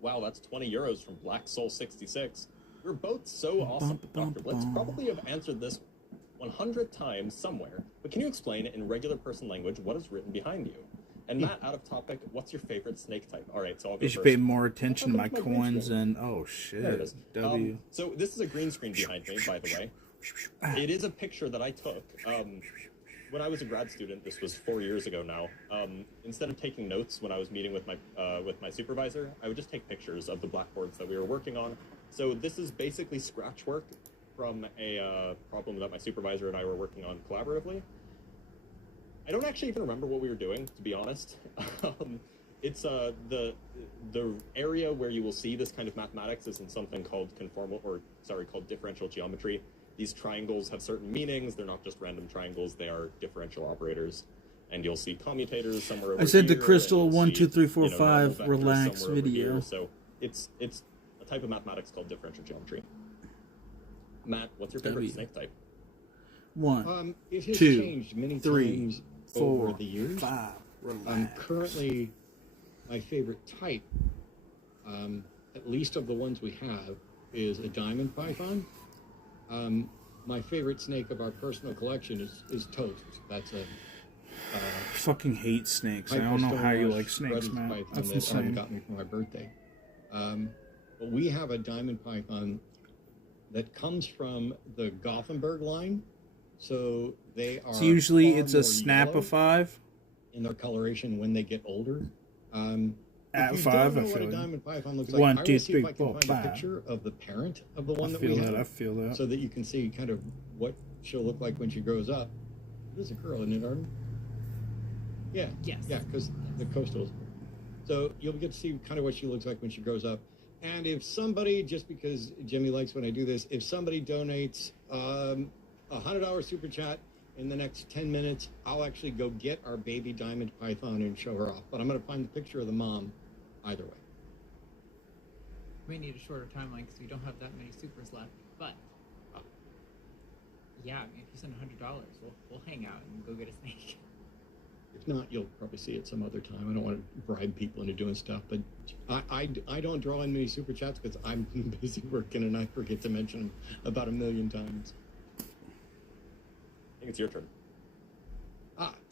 Wow, that's 20 euros from Black Soul 66. We're both so awesome. Dr. Blitz probably have answered this 100 times somewhere, but can you explain in regular person language what is written behind you? And Matt, out of topic, what's your favorite snake type? All right, so I'll go You should first. pay more attention to my coins and oh shit. There it is. W. So this is a green screen behind me, by the way. It is a picture that I took when I was a grad student. This was 4 years ago now. Instead of taking notes when I was meeting with my supervisor, I would just take pictures of the blackboards that we were working on. So this is basically scratch work from a problem that my supervisor and I were working on collaboratively. I don't actually even remember what we were doing, to be honest. It's the area where you will see this kind of mathematics is in something called called differential geometry. These triangles have certain meanings. They're not just random triangles. They are differential operators. And you'll see commutators somewhere over I said here, to Crystal and you'll 1, see, 2, 3, 4, you know, normal 5 vectors relax somewhere over video. here. So it's a type of mathematics called differential geometry. Matt, what's your favorite W. snake type? 1, It has 2, changed many 3, times 4, over the years. 5. Relax. Currently, my favorite type, at least of the ones we have, is a diamond python. My favorite snake of our personal collection is Toast. That's a Fucking hate snakes. I don't know how you like snakes, man. That's insane. Got me for my birthday. But we have a diamond python that comes from the Gothenburg line. So they are. So usually far it's a more snap yellow of 5. in their coloration when they get older. At if you 5, don't know I what feel a it. diamond python looks like, 1, I 2, will see 3, if I can 4, find 5. a picture of the parent of the one I that feel we that. have, I feel that. so that you can see kind of what she'll look like when she grows up. This is a girl, isn't it, Arden? Yeah. Yes. Yeah, because the coastals. So you'll get to see kind of what she looks like when she grows up. And if somebody, just because Jimmy likes when I do this, if somebody donates a $100 super chat in the next 10 minutes, I'll actually go get our baby diamond python and show her off. But I'm going to find the picture of the mom either way. We need a shorter timeline because we don't have that many supers left. But yeah, I mean, if you send $100, we'll hang out and go get a snake. If not, you'll probably see it some other time. I don't want to bribe people into doing stuff, but I don't draw in many super chats because I'm busy working and I forget to mention them about 1 million times. I think it's your turn.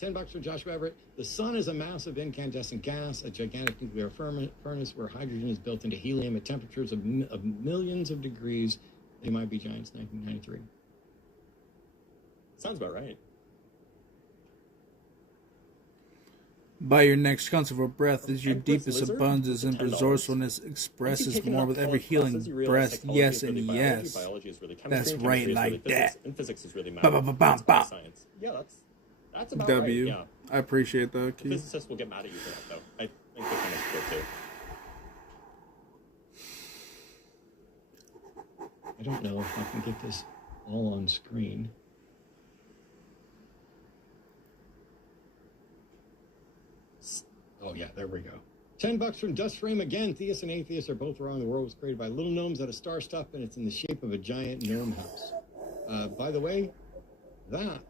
$10 for Joshua Everett. The sun is a massive incandescent gas, a gigantic nuclear furnace where hydrogen is built into helium at temperatures of millions of degrees. They might be giants, 1993. Sounds about right. By your next concept of breath is your Empress deepest Lizard abundance and for $10. resourcefulness Once expresses you've taken more enough with every college healing classes, you realize breath. psychology Yes is really and biology, yes. biology is really chemistry, That's chemistry right, is really like physics, that. and physics is really math. Ba-ba-ba-bam, That's bam. science. Yeah, that's about W. right. Yeah. I appreciate that, Keith. Physicists will get mad at you for that, though. I think the chemists will too. I don't know if I can get this all on screen. Oh, yeah, there we go. $10 from Dust Frame again. Theists and atheists are both wrong. The world was created by little gnomes out of star stuff, and it's in the shape of a giant gnome house. By the way, that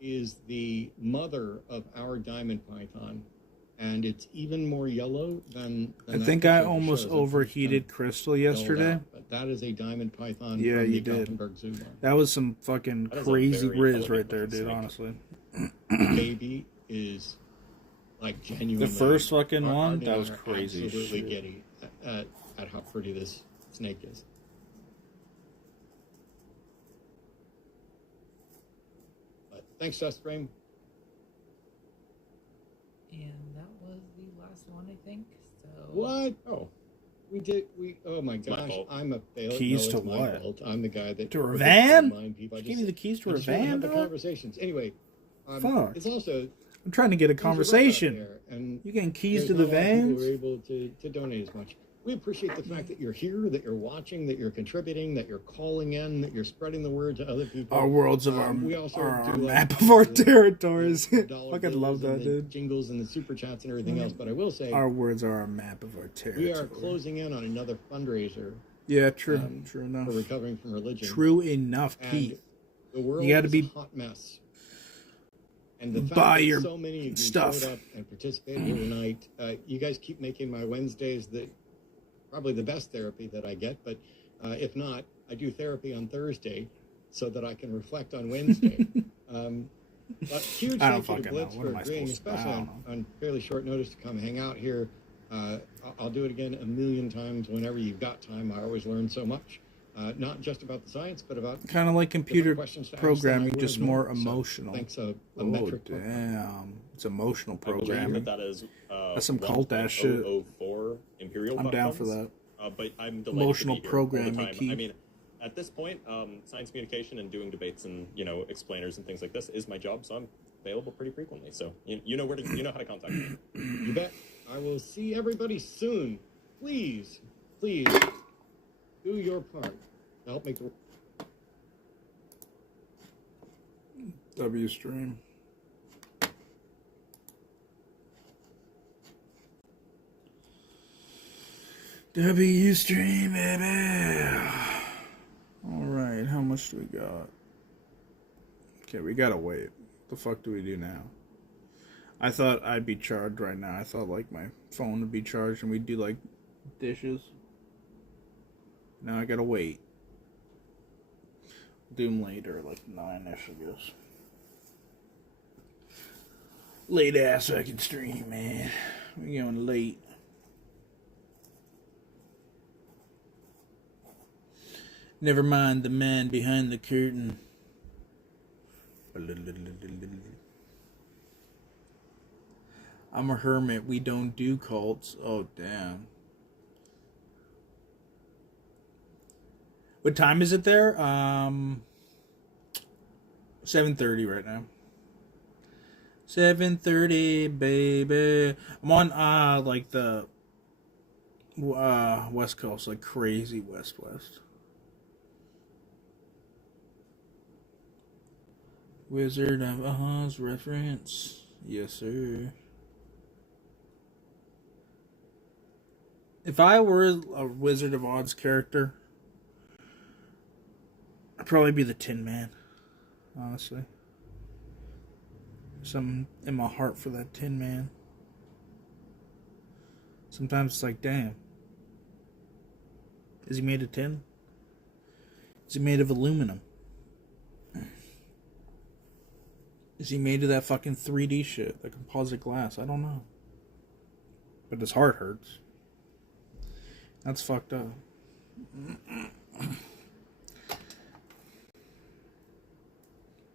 is the mother of our diamond python, and it's even more yellow than I that think I picture almost shows. overheated Crystal yesterday. But that is a diamond python Yeah, from the you did. Gothenburg Zoo line. That was some fucking That is a crazy very riz elegant right there, looking dude, snake. honestly. The baby is like genuinely. The first fucking Our- one, our that was dad are crazy as Absolutely shit. giddy at how pretty this snake is. But thanks, Dust Frame. And that was the last one, I think. So What? Oh, Oh my gosh, fault. I'm a failure. Keys no, to it's my what? fault. I'm the guy that To her forgets van? remind people. Just give me the keys to I her just wanna van, have the dog? conversations. Anyway, Fuck. it's also I'm trying to get a things are rough out conversation. there, and You getting keys there's to the not a lot of people vans? who are able to donate as much. We appreciate the fact that you're here, that you're watching, that you're contributing, that you're calling in, that you're spreading the word to other people. Our worlds of We also our do map like of our the territories. dollar Fucking love bills and that, the dude. jingles and the super chats and everything else. But I will say, Our words are our map of our territory. we are closing in on another fundraiser Yeah, true. True for enough. recovering from religion. True enough, And Keith. the world You gotta is be- a hot mess. And the fact Buy that your so many of you stuff. showed up and participated here tonight, you guys keep making my Wednesdays probably the best therapy that I get. But if not, I do therapy on Thursday so that I can reflect on Wednesday. But huge I don't thank you to fucking know. Blitz What for am I agreeing, supposed to- I especially don't know. on fairly short notice to come hang out here. I'll do it again a million times whenever you've got time. I always learn so much, not just about the science, but about Kind of like computer different questions to ask programming, than I just would more normally. So, emotional. thanks, a Oh, metric. damn. It's emotional I believe programming. that is That's some cult-ass shit. 1.004 Imperial I'm down for funds. that. But I'm delayed Emotional to be here all the programming, time. Keith. I mean, at this point, science communication and doing debates and explainers and things like this is my job, so I'm available pretty frequently. So you know how to contact me. You bet. I will see everybody soon. Please, do your part to help make the W stream. W stream, baby. All right, how much do we got? Okay, we gotta wait. What the fuck do we do now? I thought I'd be charged right now. I thought like my phone would be charged and we'd do like dishes. Now I gotta wait. Do them later, like 9ish, I guess. Late ass so I can stream, man. We're going late. Never mind the man behind the curtain. I'm a hermit. We don't do cults. Oh, damn. What time is it there? 7:30 right now. 7:30, baby. I'm on like the West Coast, like crazy West. Wizard of Oz reference. Yes, sir. If I were a Wizard of Oz character, I'd probably be the Tin Man. Honestly. Something in my heart for that Tin Man. Sometimes it's like, damn. Is he made of tin? Is he made of aluminum? Is he made of that fucking 3D shit? That composite glass? I don't know. But his heart hurts. That's fucked up.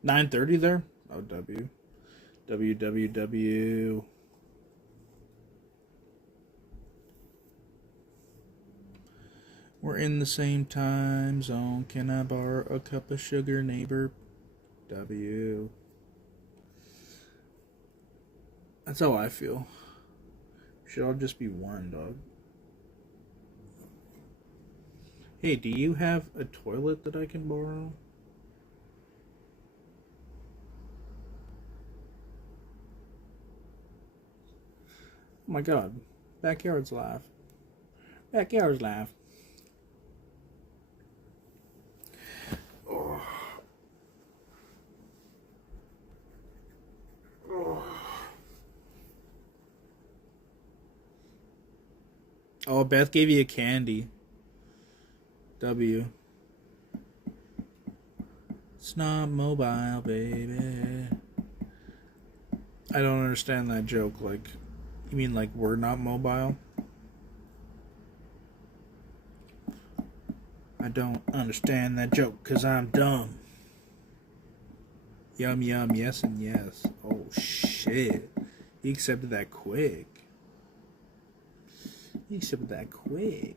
9:30 there? Oh, W. WWW. We're in the same time zone. Can I borrow a cup of sugar, neighbor? W. That's how I feel. Should all just be one, dog. Hey, do you have a toilet that I can borrow? Oh my god. Backyard's live. Backyard's live. Oh. Oh, Beth gave you a candy. W. It's not mobile, baby. I don't understand that joke. Like, you mean like we're not mobile? I don't understand that joke because I'm dumb. Yum, yum, yes, and yes. Oh, shit. He accepted that quick. You sip it that quick.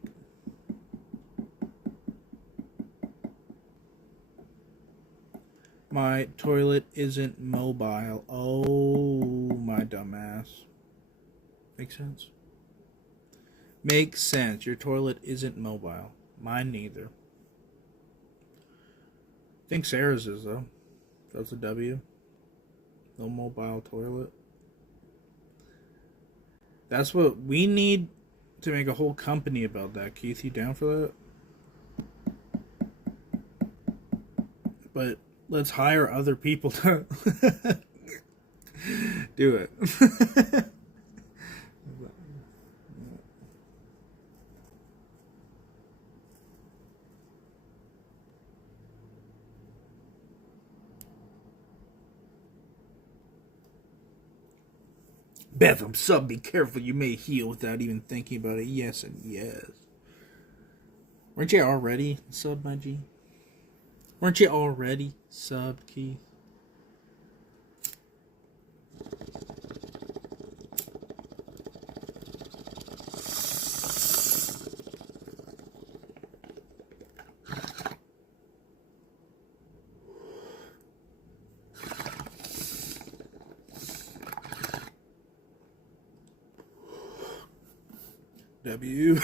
My toilet isn't mobile. Oh, my dumbass. Makes sense? Makes sense. Your toilet isn't mobile. Mine neither. I think Sarah's is, though. That's a W. No mobile toilet. That's what we need to make a whole company about that. Keith, you down for that? But let's hire other people to do it. Betham sub, be careful, you may heal without even thinking about it. Yes and yes. Weren't you already sub, my G? Weren't you already sub, Keith? W.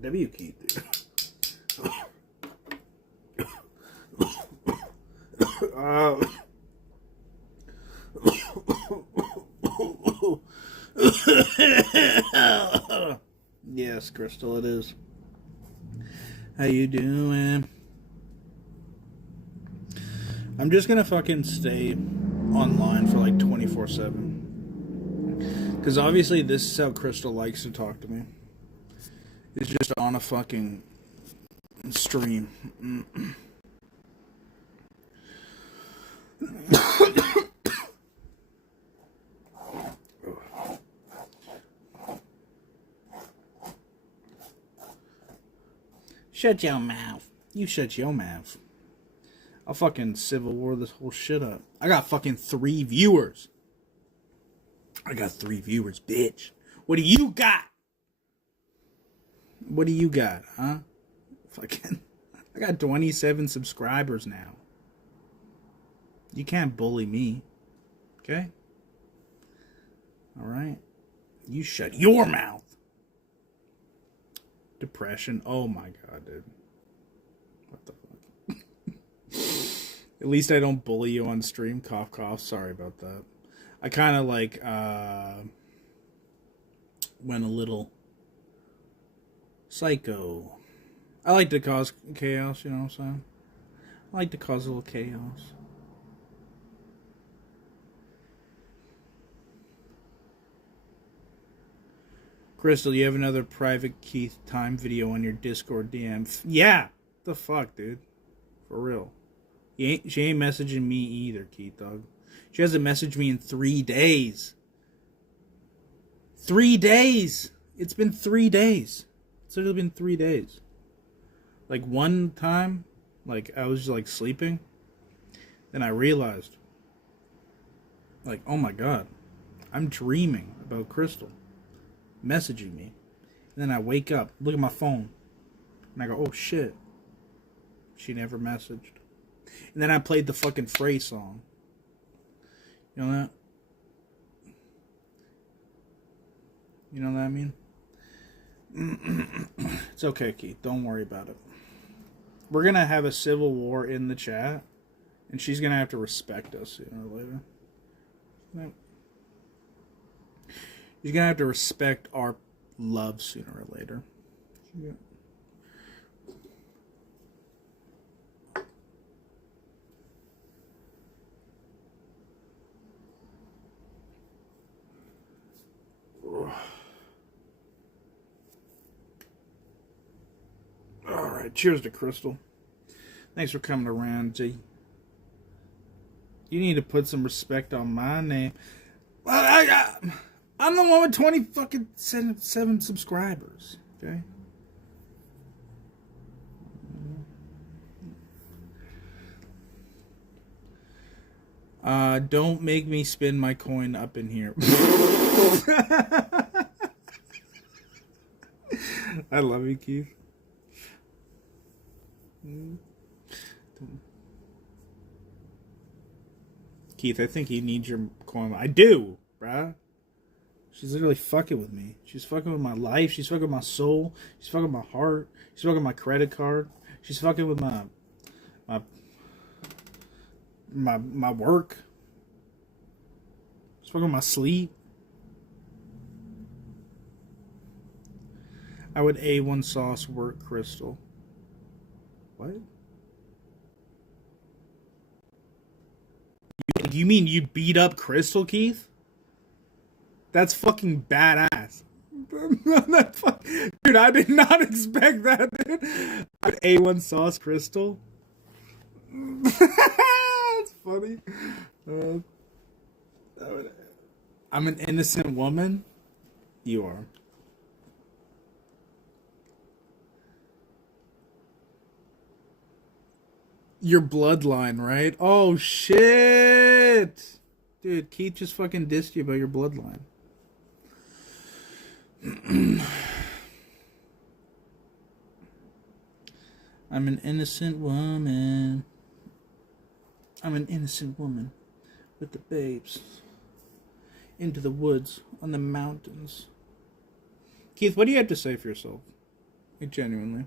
W Keith, dude. Yes, Crystal, it is. How you doing? I'm just gonna fucking stay online for like 24/7. Because obviously this is how Crystal likes to talk to me. It's just on a fucking stream. Shut your mouth. You shut your mouth. I'll fucking Civil War this whole shit up. I got fucking 3 viewers. I got 3 viewers, bitch. What do you got? What do you got, huh? Fucking, I got 27 subscribers now. You can't bully me. Okay? Alright? You shut your mouth. Depression. Oh my god, dude. What the fuck? At least I don't bully you on stream. Cough, cough. Sorry about that. I kind of like went a little psycho. I like to cause chaos, you know what I'm saying? I like to cause a little chaos. Crystal, you have another private Keith time video on your Discord DM. Yeah! The fuck, dude? For real. She ain't messaging me either, Keith, dog. She hasn't messaged me in 3 days. 3 days! It's been 3 days. It's literally been 3 days. Like, one time, like, I was, like, sleeping. Then I realized, like, oh my god. I'm dreaming about Crystal messaging me. And then I wake up, look at my phone. And I go, oh shit. She never messaged. And then I played the fucking Frey song. You know that? You know what I mean? It's okay, Keith. Don't worry about it. We're going to have a civil war in the chat. And she's going to have to respect us sooner or later. Yep. She's going to have to respect our love sooner or later. Yeah. Alright, cheers to Crystal. Thanks for coming around, G. You need to put some respect on my name. Well, I'm the one with 20 fucking 7 subscribers, okay? Don't make me spin my coin up in here. I love you, Keith. Keith, I think he needs your coin. I do, bruh. She's literally fucking with me. She's fucking with my life. She's fucking with my soul. She's fucking with my heart. She's fucking with my credit card. She's fucking with my work. She's fucking with my sleep. I would A1 sauce work Crystal. What? You mean you beat up Crystal, Keith? That's fucking badass. Dude, I did not expect that, dude. A1 sauce Crystal. That's funny. I'm an innocent woman. You are. Your bloodline, right? Oh, shit. Dude, Keith just fucking dissed you about your bloodline. I'm an innocent woman. I'm an innocent woman with the babes. Into the woods, on the mountains. Keith, what do you have to say for yourself? Like, genuinely.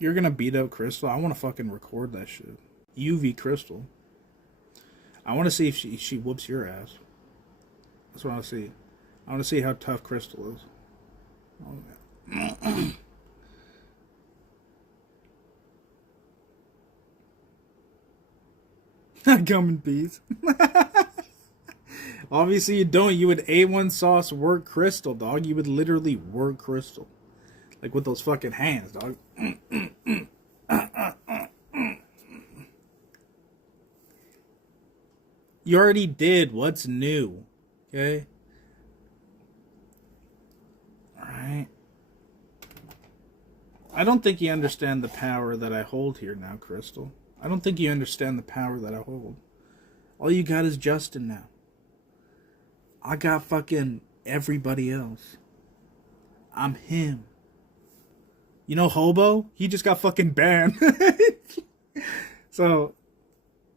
You're gonna beat up Crystal? I want to fucking record that shit. UV Crystal. I want to see if she whoops your ass. That's what I want to see. I want to see how tough Crystal is. Oh, yeah. Gum and peas. Obviously you don't. You would A1 sauce work Crystal, dog. You would literally work Crystal. Like with those fucking hands, dog. You already did. What's new? Okay? Alright. I don't think you understand the power that I hold here now, Crystal. I don't think you understand the power that I hold. All you got is Justin now. I got fucking everybody else. I'm him. You know Hobo? He just got fucking banned. So,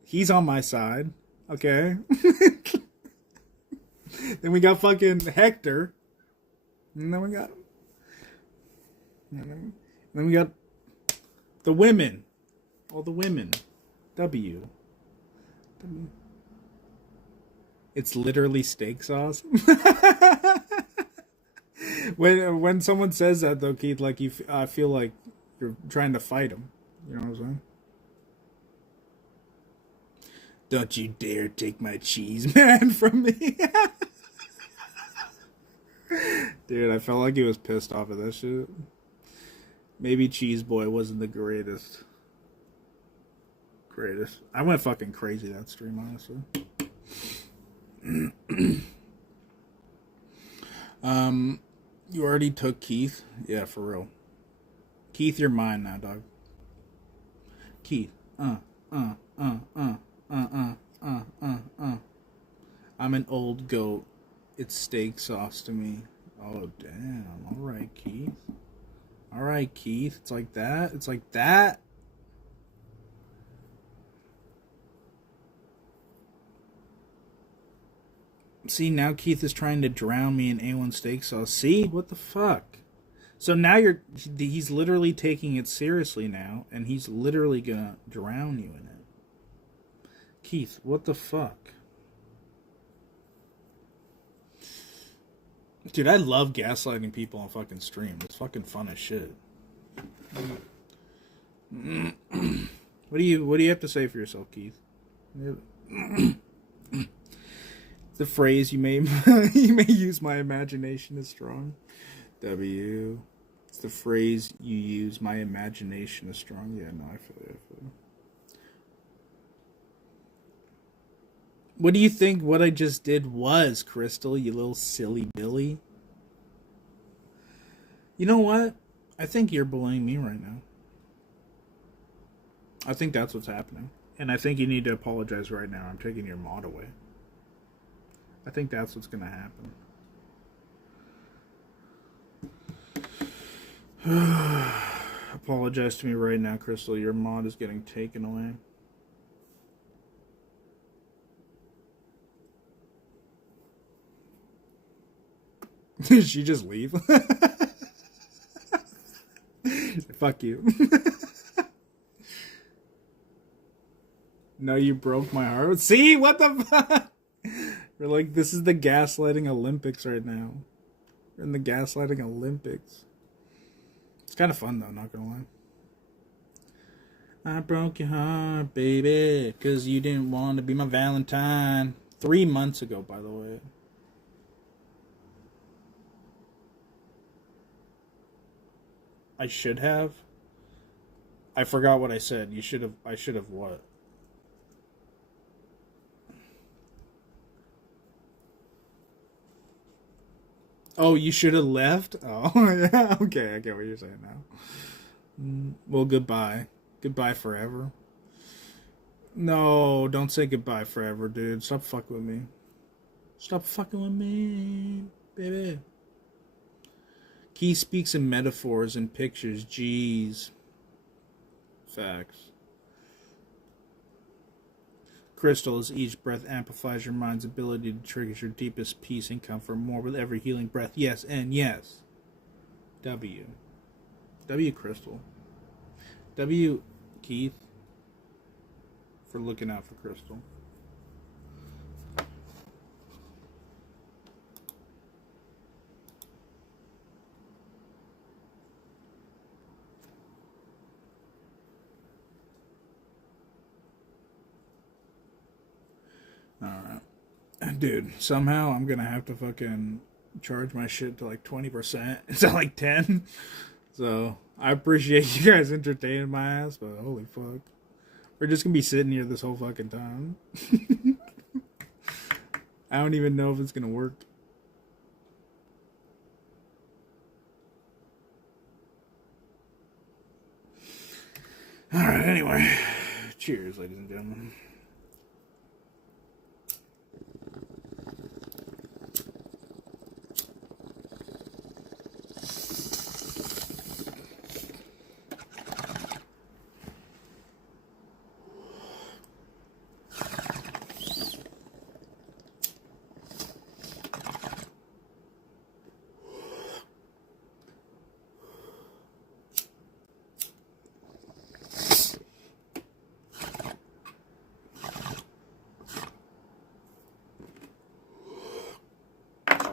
he's on my side. Okay? Then we got fucking Hector. And then we got... Then we got the women. All the women. W. It's literally steak sauce. When someone says that though, Keith, like I feel like you're trying to fight him. You know what I'm saying? Don't you dare take my cheese, man, from me. Dude, I felt like he was pissed off at that shit. Maybe Cheese Boy wasn't the greatest. I went fucking crazy that stream, honestly. You already took Keith? Yeah, for real. Keith, you're mine now, dog. Keith, I'm an old goat. It's steak sauce to me. Oh, damn. Alright, Keith. Alright, Keith. It's like that? It's like that? See, now Keith is trying to drown me in A1 steak sauce. See? What the fuck? So now he's literally taking it seriously now, and he's literally gonna drown you in it. Keith, what the fuck? Dude, I love gaslighting people on fucking stream. It's fucking fun as shit. What do you have to say for yourself, Keith? The phrase you may use, my imagination is strong. W. It's the phrase you use, my imagination is strong. Yeah, no, I feel it. What do you think what I just did was, Crystal, you little silly Billy? You know what? I think you're bullying me right now. I think that's what's happening. And I think you need to apologize right now. I'm taking your mod away. I think that's what's going to happen. Apologize to me right now, Crystal. Your mod is getting taken away. Did she just leave? Fuck you. No, you broke my heart. See? What the fuck? We're like, this is the gaslighting Olympics right now. We're in the gaslighting Olympics. It's kind of fun, though, not gonna lie. I broke your heart, baby, because you didn't want to be my Valentine. 3 months ago, by the way. I should have. I forgot what I said. You should have. I should have what? Oh, you should have left? Oh, yeah. Okay, I get what you're saying now. Well, goodbye. Goodbye forever. No, don't say goodbye forever, dude. Stop fucking with me. Stop fucking with me, baby. He speaks in metaphors and pictures. Jeez. Facts. Crystal, as each breath amplifies your mind's ability to trigger your deepest peace and comfort more with every healing breath. Yes, and yes. W. W, Crystal. W, Keith, for looking out for Crystal. Alright. Dude, somehow I'm gonna have to fucking charge my shit to like 20%. It's at like 10. So, I appreciate you guys entertaining my ass, but holy fuck. We're just gonna be sitting here this whole fucking time. I don't even know if it's gonna work. Alright, anyway. Cheers, ladies and gentlemen.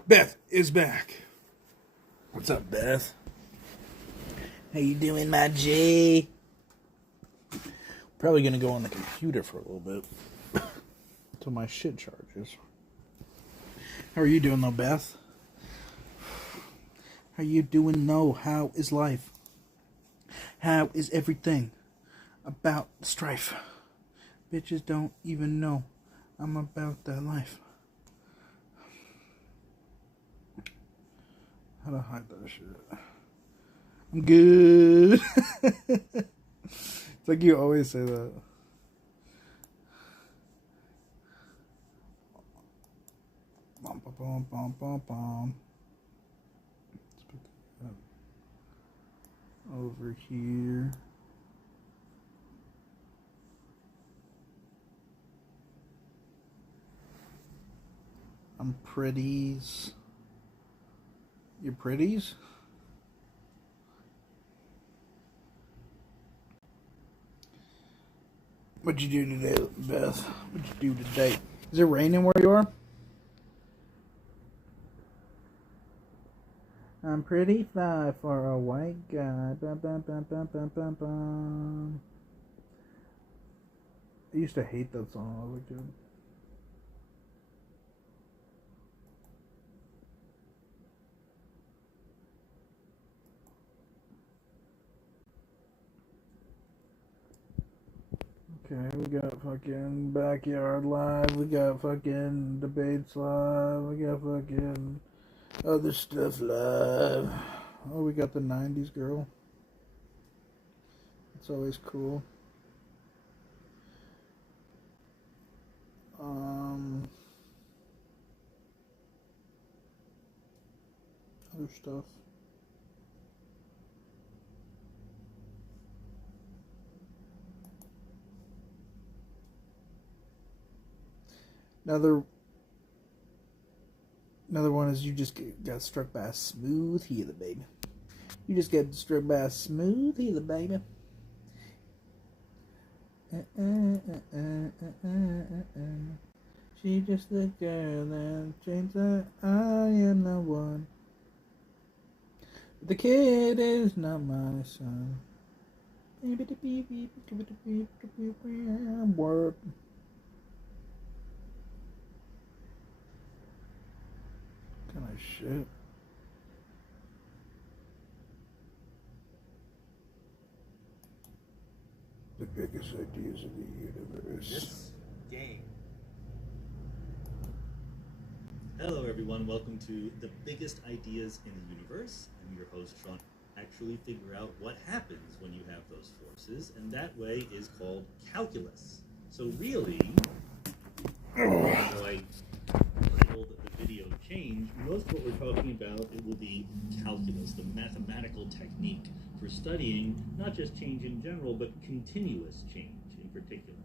Beth is back. What's up, Beth? How you doing, my G? Probably gonna go on the computer for a little bit until my shit charges. How are you doing, though, Beth? How you doing, though? How is life? How is everything about strife? Bitches don't even know I'm about that life. How to hide that shit? I'm good. It's like you always say that. Bum, bum, bum, bum, bum, bum. Let's put that over here. I'm pretties. You're pretties? What'd you do today, Beth? What'd you do today? Is it raining where you are? I'm pretty fly for a white guy. Bum, bum, bum, bum, bum, bum, bum. I used to hate that song when I was a kid. Okay, we got fucking Backyard Live, we got fucking Debates Live, we got fucking other stuff live. Oh, we got the 90s girl. It's always cool. Other stuff. Another one is you just got struck by a smooth healer, baby. You just got struck by a smooth healer, baby. She just the girl that changed that I am the one. The kid is not my son. Word. Kind of shit. The biggest ideas of the universe. This game. Hello everyone, welcome to The Biggest Ideas in the Universe. I'm your host, Sean. Actually figure out what happens when you have those forces, and that way is called calculus. So really, though I titled the video Change, most of what we're talking about, it will be calculus, the mathematical technique for studying not just change in general, but continuous change in particular.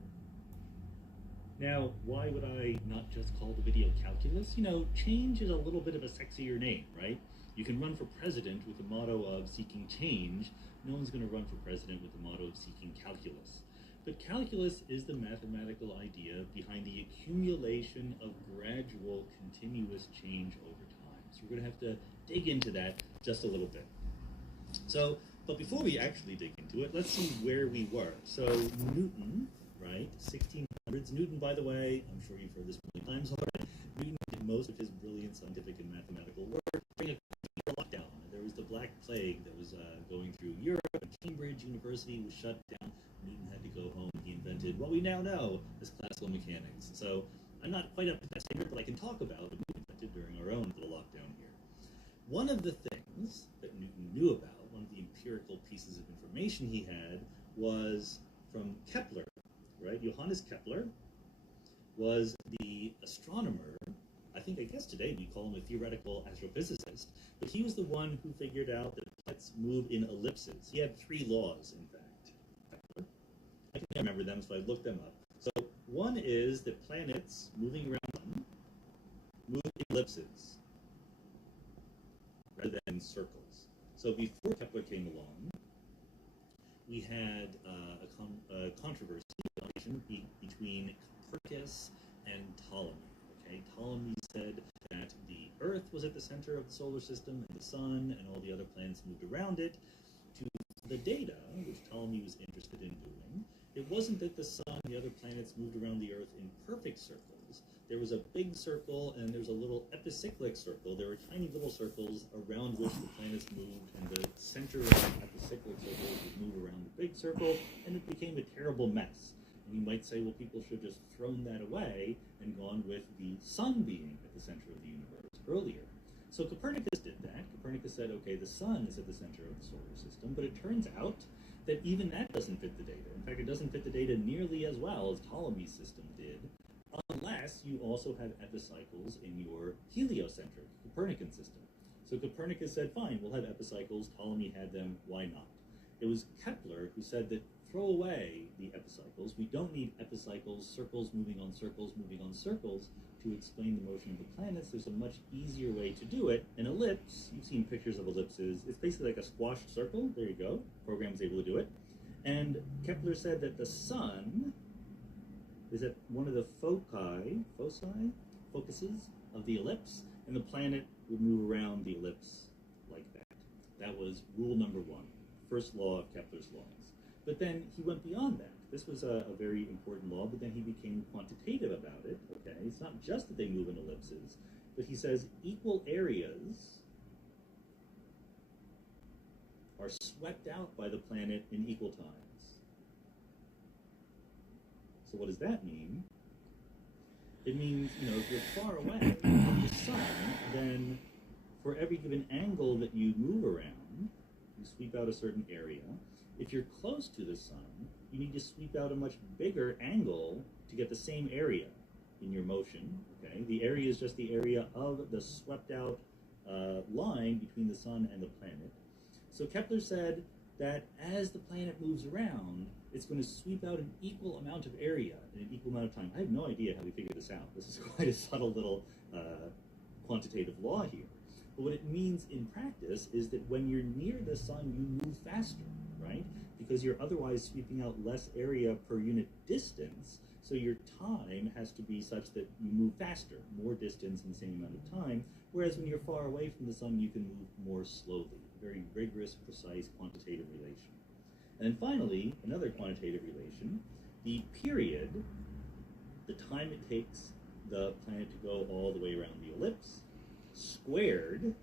Now, why would I not just call the video calculus? You know, change is a little bit of a sexier name, right? You can run for president with the motto of seeking change. No one's going to run for president with the motto of seeking calculus. But calculus is the mathematical idea behind the accumulation of gradual, continuous change over time. So we're going to have to dig into that just a little bit. So, but before we actually dig into it, let's see where we were. So Newton, right, 1600s. Newton, by the way, I'm sure you've heard this many times already. Newton did most of his brilliant scientific and mathematical work during a lockdown. There was the Black Plague that was going through Europe, and Cambridge University was shut down. Newton had to go home. He invented what we now know as classical mechanics. So I'm not quite up to that standard, but I can talk about what Newton invented during our own little lockdown here. One of the things that Newton knew about, one of the empirical pieces of information he had, was from Kepler, right? Johannes Kepler was the astronomer. I guess today we call him a theoretical astrophysicist, but he was the one who figured out that planets move in ellipses. He had 3 laws, in fact. Kepler. I can remember them, so I looked them up. So one is that planets moving around them move in ellipses rather than circles. So before Kepler came along, we had a controversy between Copernicus and Ptolemy. Okay, Ptolemy said that the Earth was at the center of the solar system and the Sun and all the other planets moved around it. To the data, which Ptolemy was interested in doing, it wasn't that the Sun and the other planets moved around the Earth in perfect circles. There was a big circle and there's a little epicyclic circle. There were tiny little circles around which the planets moved, and the center of the epicyclic circles would move around the big circle, and it became a terrible mess. And you might say, well, people should have just thrown that away and gone with the Sun being at the center of the universe earlier. So Copernicus did that. Copernicus said, okay, the Sun is at the center of the solar system, but it turns out that even that doesn't fit the data. In fact, it doesn't fit the data nearly as well as Ptolemy's system did, unless you also have epicycles in your heliocentric Copernican system. So Copernicus said, fine, we'll have epicycles. Ptolemy had them. Why not? It was Kepler who said that throw away the epicycles. We don't need epicycles, circles moving on circles, to explain the motion of the planets. There's a much easier way to do it. An ellipse, you've seen pictures of ellipses. It's basically like a squashed circle. There you go. Program's able to do it. And Kepler said that the Sun is at one of the focuses of the ellipse, and the planet would move around the ellipse like that. That was rule number 1, first law of Kepler's laws. But then he went beyond that. This was a very important law, but then he became quantitative about it, okay? It's not just that they move in ellipses, but he says equal areas are swept out by the planet in equal times. So what does that mean? It means, if you're far away from the Sun, then for every given angle that you move around, you sweep out a certain area. If you're close to the Sun, you need to sweep out a much bigger angle to get the same area in your motion, okay? The area is just the area of the swept out line between the Sun and the planet. So Kepler said, that as the planet moves around, it's going to sweep out an equal amount of area in an equal amount of time. I have no idea how we figured this out. This is quite a subtle little quantitative law here. But what it means in practice is that when you're near the sun, you move faster, right? Because you're otherwise sweeping out less area per unit distance, so your time has to be such that you move faster, more distance in the same amount of time, whereas when you're far away from the sun, you can move more slowly. Very rigorous, precise, quantitative relation. And then finally, another quantitative relation, the period, the time it takes the planet to go all the way around the ellipse, squared,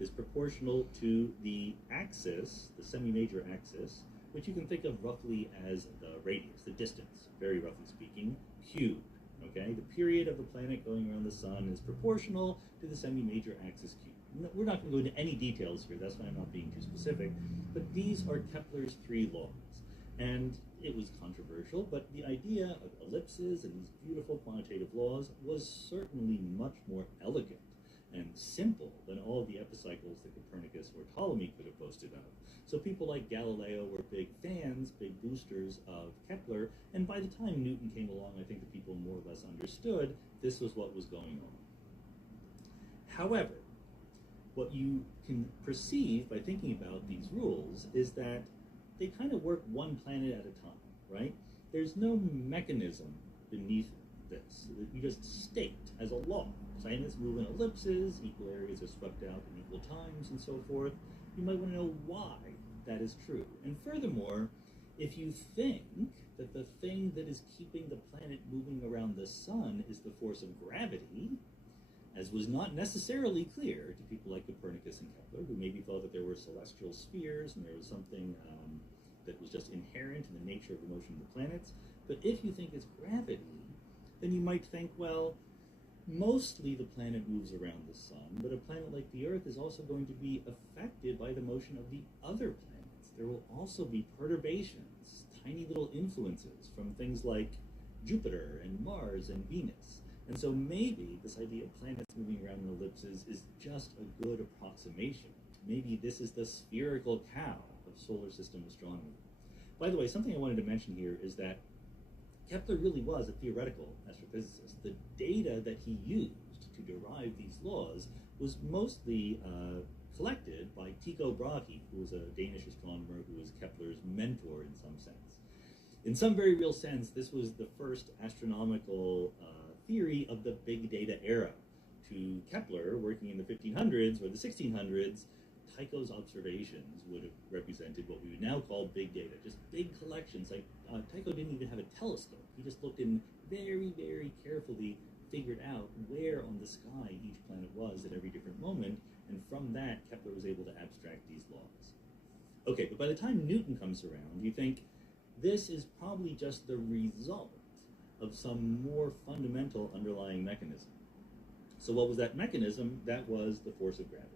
is proportional to the axis, the semi-major axis, which you can think of roughly as the radius, the distance, very roughly speaking, cubed. Okay, the period of the planet going around the sun is proportional to the semi-major axis cubed. We're not going to go into any details here, that's why I'm not being too specific, but these are Kepler's 3 laws. And it was controversial, but the idea of ellipses and these beautiful quantitative laws was certainly much more elegant and simple than all of the epicycles that Copernicus or Ptolemy could have boasted of. So people like Galileo were big fans, big boosters of Kepler, and by the time Newton came along, I think the people more or less understood this was what was going on. However, what you can perceive by thinking about these rules is that they kind of work one planet at a time, right? There's no mechanism beneath this that you just state as a law. Planets move in ellipses, equal areas are swept out in equal times, and so forth. You might want to know why that is true. And furthermore, if you think that the thing that is keeping the planet moving around the sun is the force of gravity, as was not necessarily clear to people like Copernicus and Kepler, who maybe thought that there were celestial spheres and there was something that was just inherent in the nature of the motion of the planets. But if you think it's gravity, then you might think, well, mostly the planet moves around the sun, but a planet like the Earth is also going to be affected by the motion of the other planets. There will also be perturbations, tiny little influences from things like Jupiter and Mars and Venus. And so maybe this idea of planets moving around in ellipses is just a good approximation. Maybe this is the spherical cow of solar system astronomy. By the way, something I wanted to mention here is that Kepler really was a theoretical astrophysicist. The data that he used to derive these laws was mostly collected by Tycho Brahe, who was a Danish astronomer who was Kepler's mentor in some sense. In some very real sense, this was the first astronomical theory of the big data era. To Kepler, working in the 1500s or the 1600s, Tycho's observations would have represented what we would now call big data, just big collections. Like Tycho didn't even have a telescope. He just looked in very, very carefully, figured out where on the sky each planet was at every different moment, and from that, Kepler was able to abstract these laws. Okay, but by the time Newton comes around, you think this is probably just the result of some more fundamental underlying mechanism. So what was that mechanism? That was the force of gravity.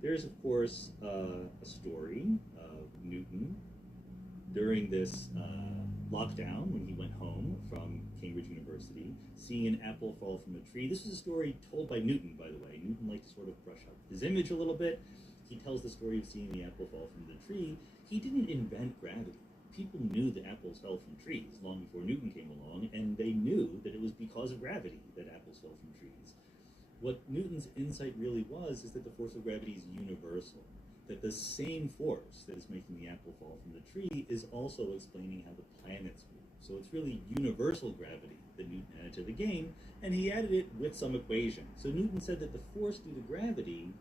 There's, of course, a story of Newton during this lockdown when he went home from Cambridge University, seeing an apple fall from a tree. This is a story told by Newton, by the way. Newton liked to sort of brush up his image a little bit. He tells the story of seeing the apple fall from the tree. He didn't invent gravity. People knew that apples fell from trees long before Newton came along, and they knew that it was because of gravity that apples fell from trees. What Newton's insight really was is that the force of gravity is universal, that the same force that is making the apple fall from the tree is also explaining how the planets move. So it's really universal gravity that Newton added to the game, and he added it with some equation. So Newton said that the force due to gravity,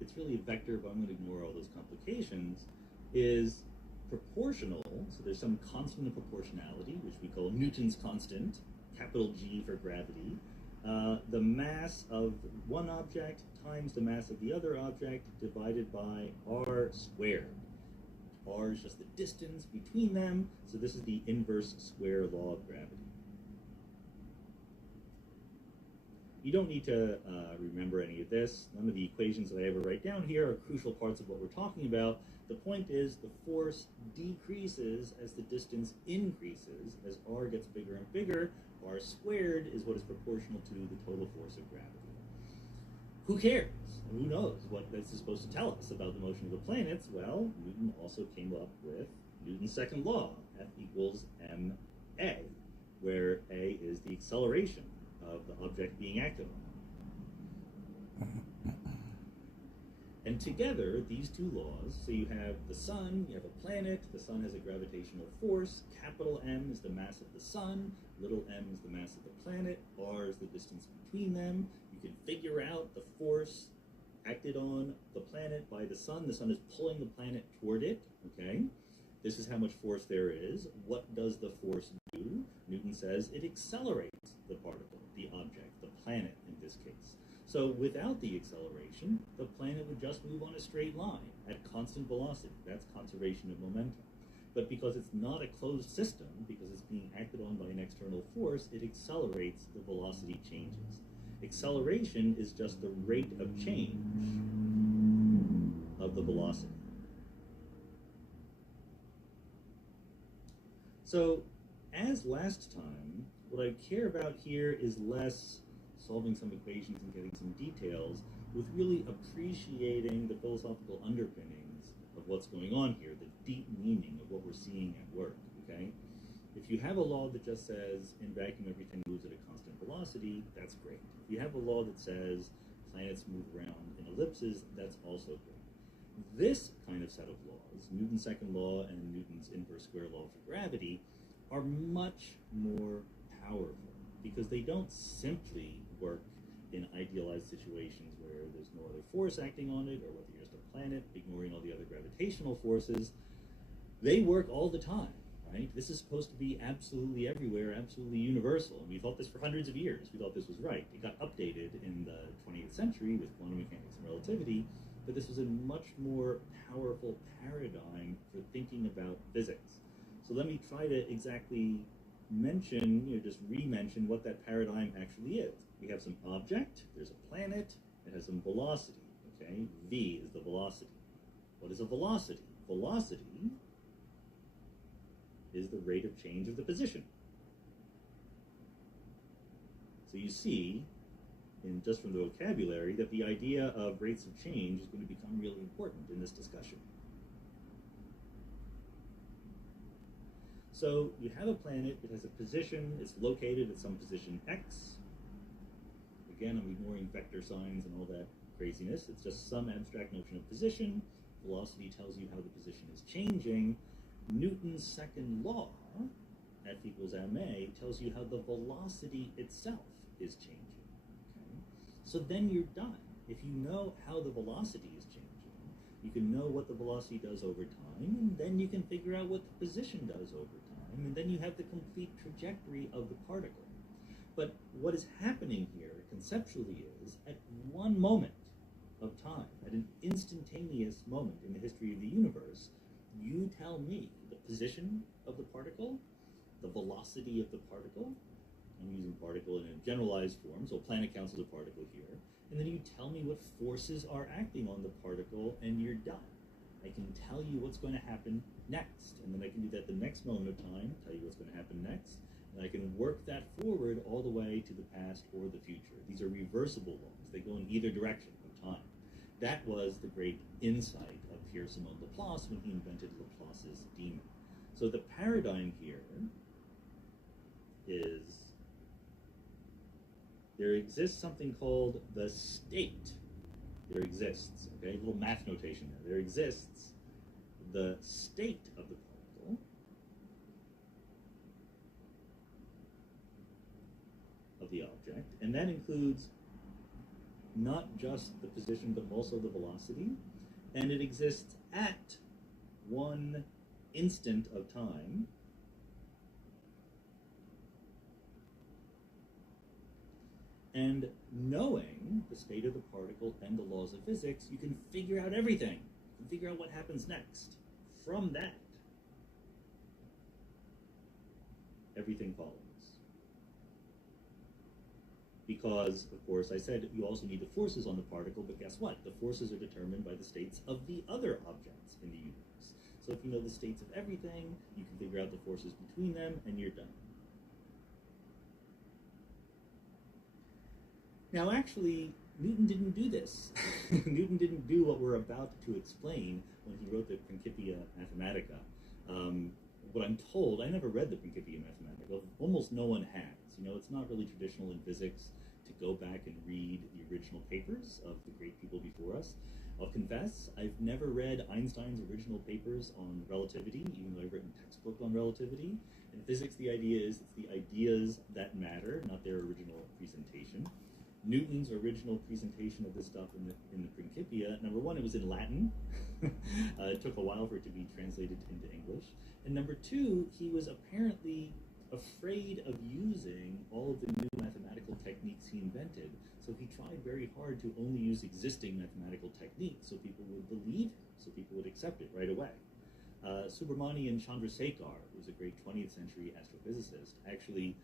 it's really a vector, but I'm going to ignore all those complications, is proportional, so there's some constant of proportionality, which we call Newton's constant, capital G for gravity. The mass of one object times the mass of the other object divided by r squared. R is just the distance between them, so this is the inverse square law of gravity. You don't need to remember any of this. None of the equations that I ever write down here are crucial parts of what we're talking about. The point is the force decreases as the distance increases. As r gets bigger and bigger, r squared is what is proportional to the total force of gravity. Who cares? Who knows what this is supposed to tell us about the motion of the planets? Well, Newton also came up with Newton's second law, F equals ma, where a is the acceleration of the object being acted on. And together, these two laws, so you have the sun, you have a planet, the sun has a gravitational force, capital M is the mass of the sun, little m is the mass of the planet, r is the distance between them. You can figure out the force acted on the planet by the sun is pulling the planet toward it, okay? This is how much force there is. What does the force do? Newton says it accelerates the particle, the object, the planet in this case. So without the acceleration, the planet would just move on a straight line at constant velocity. That's conservation of momentum. But because it's not a closed system, because it's being acted on by an external force, it accelerates, the velocity changes. Acceleration is just the rate of change of the velocity. So, as last time, what I care about here is less solving some equations and getting some details, with really appreciating the philosophical underpinnings of what's going on here, the deep meaning of what we're seeing at work, okay? If you have a law that just says, in vacuum everything moves at a constant velocity, that's great. If you have a law that says planets move around in ellipses, that's also great. This kind of set of laws, Newton's second law and Newton's inverse square law for gravity, are much more powerful because they don't simply work in idealized situations where there's no other force acting on it, or whether you're just a planet, ignoring all the other gravitational forces. They work all the time, right? This is supposed to be absolutely everywhere, absolutely universal. And we thought this for hundreds of years. We thought this was right. It got updated in the 20th century with quantum mechanics and relativity, but this was a much more powerful paradigm for thinking about physics. So let me try to exactly mention, just re-mention what that paradigm actually is. We have some object, there's a planet, it has some velocity, okay? V is the velocity. What is a velocity? Velocity is the rate of change of the position. So you see, just from the vocabulary, that the idea of rates of change is going to become really important in this discussion. So you have a planet, it has a position, it's located at some position x. Again, I'm ignoring vector signs and all that craziness. It's just some abstract notion of position. Velocity tells you how the position is changing. Newton's second law, F equals ma, tells you how the velocity itself is changing. Okay? So then you're done. If you know how the velocity is changing, you can know what the velocity does over time, and then you can figure out what the position does over time, and then you have the complete trajectory of the particle. But what is happening here conceptually is, at one moment of time, at an instantaneous moment in the history of the universe, you tell me the position of the particle, the velocity of the particle. I'm using particle in a generalized form, so planet counts as a particle here. And then you tell me what forces are acting on the particle, and you're done. I can tell you what's going to happen next, and then I can do that the next moment of time, tell you what's going to happen next, and I can work that forward all the way to the past or the future. These are reversible laws. They go in either direction of time. That was the great insight of Pierre-Simon Laplace when he invented Laplace's demon. So the paradigm here is there exists something called the state. There exists, okay, a little math notation there. There exists the state of the particle, of the object, and that includes not just the position but also the velocity, and it exists at one instant of time. And knowing the state of the particle and the laws of physics, you can figure out everything. You can figure out what happens next. From that, everything follows. Because, of course, I said you also need the forces on the particle, but guess what? The forces are determined by the states of the other objects in the universe. So if you know the states of everything, you can figure out the forces between them, and you're done. Now, actually, Newton didn't do this. Newton didn't do what we're about to explain when he wrote the Principia Mathematica. What I'm told, I never read the Principia Mathematica. Almost no one has. It's not really traditional in physics to go back and read the original papers of the great people before us. I'll confess, I've never read Einstein's original papers on relativity, even though I've written a textbook on relativity. In physics, the idea is it's the ideas that matter, not their original presentation. Newton's original presentation of this stuff in the Principia, number one, it was in Latin. It took a while for it to be translated into English. And number two, he was apparently afraid of using all of the new mathematical techniques he invented. So he tried very hard to only use existing mathematical techniques so people would believe him, so people would accept it right away. Subramanian Chandrasekhar, who was a great 20th century astrophysicist, actually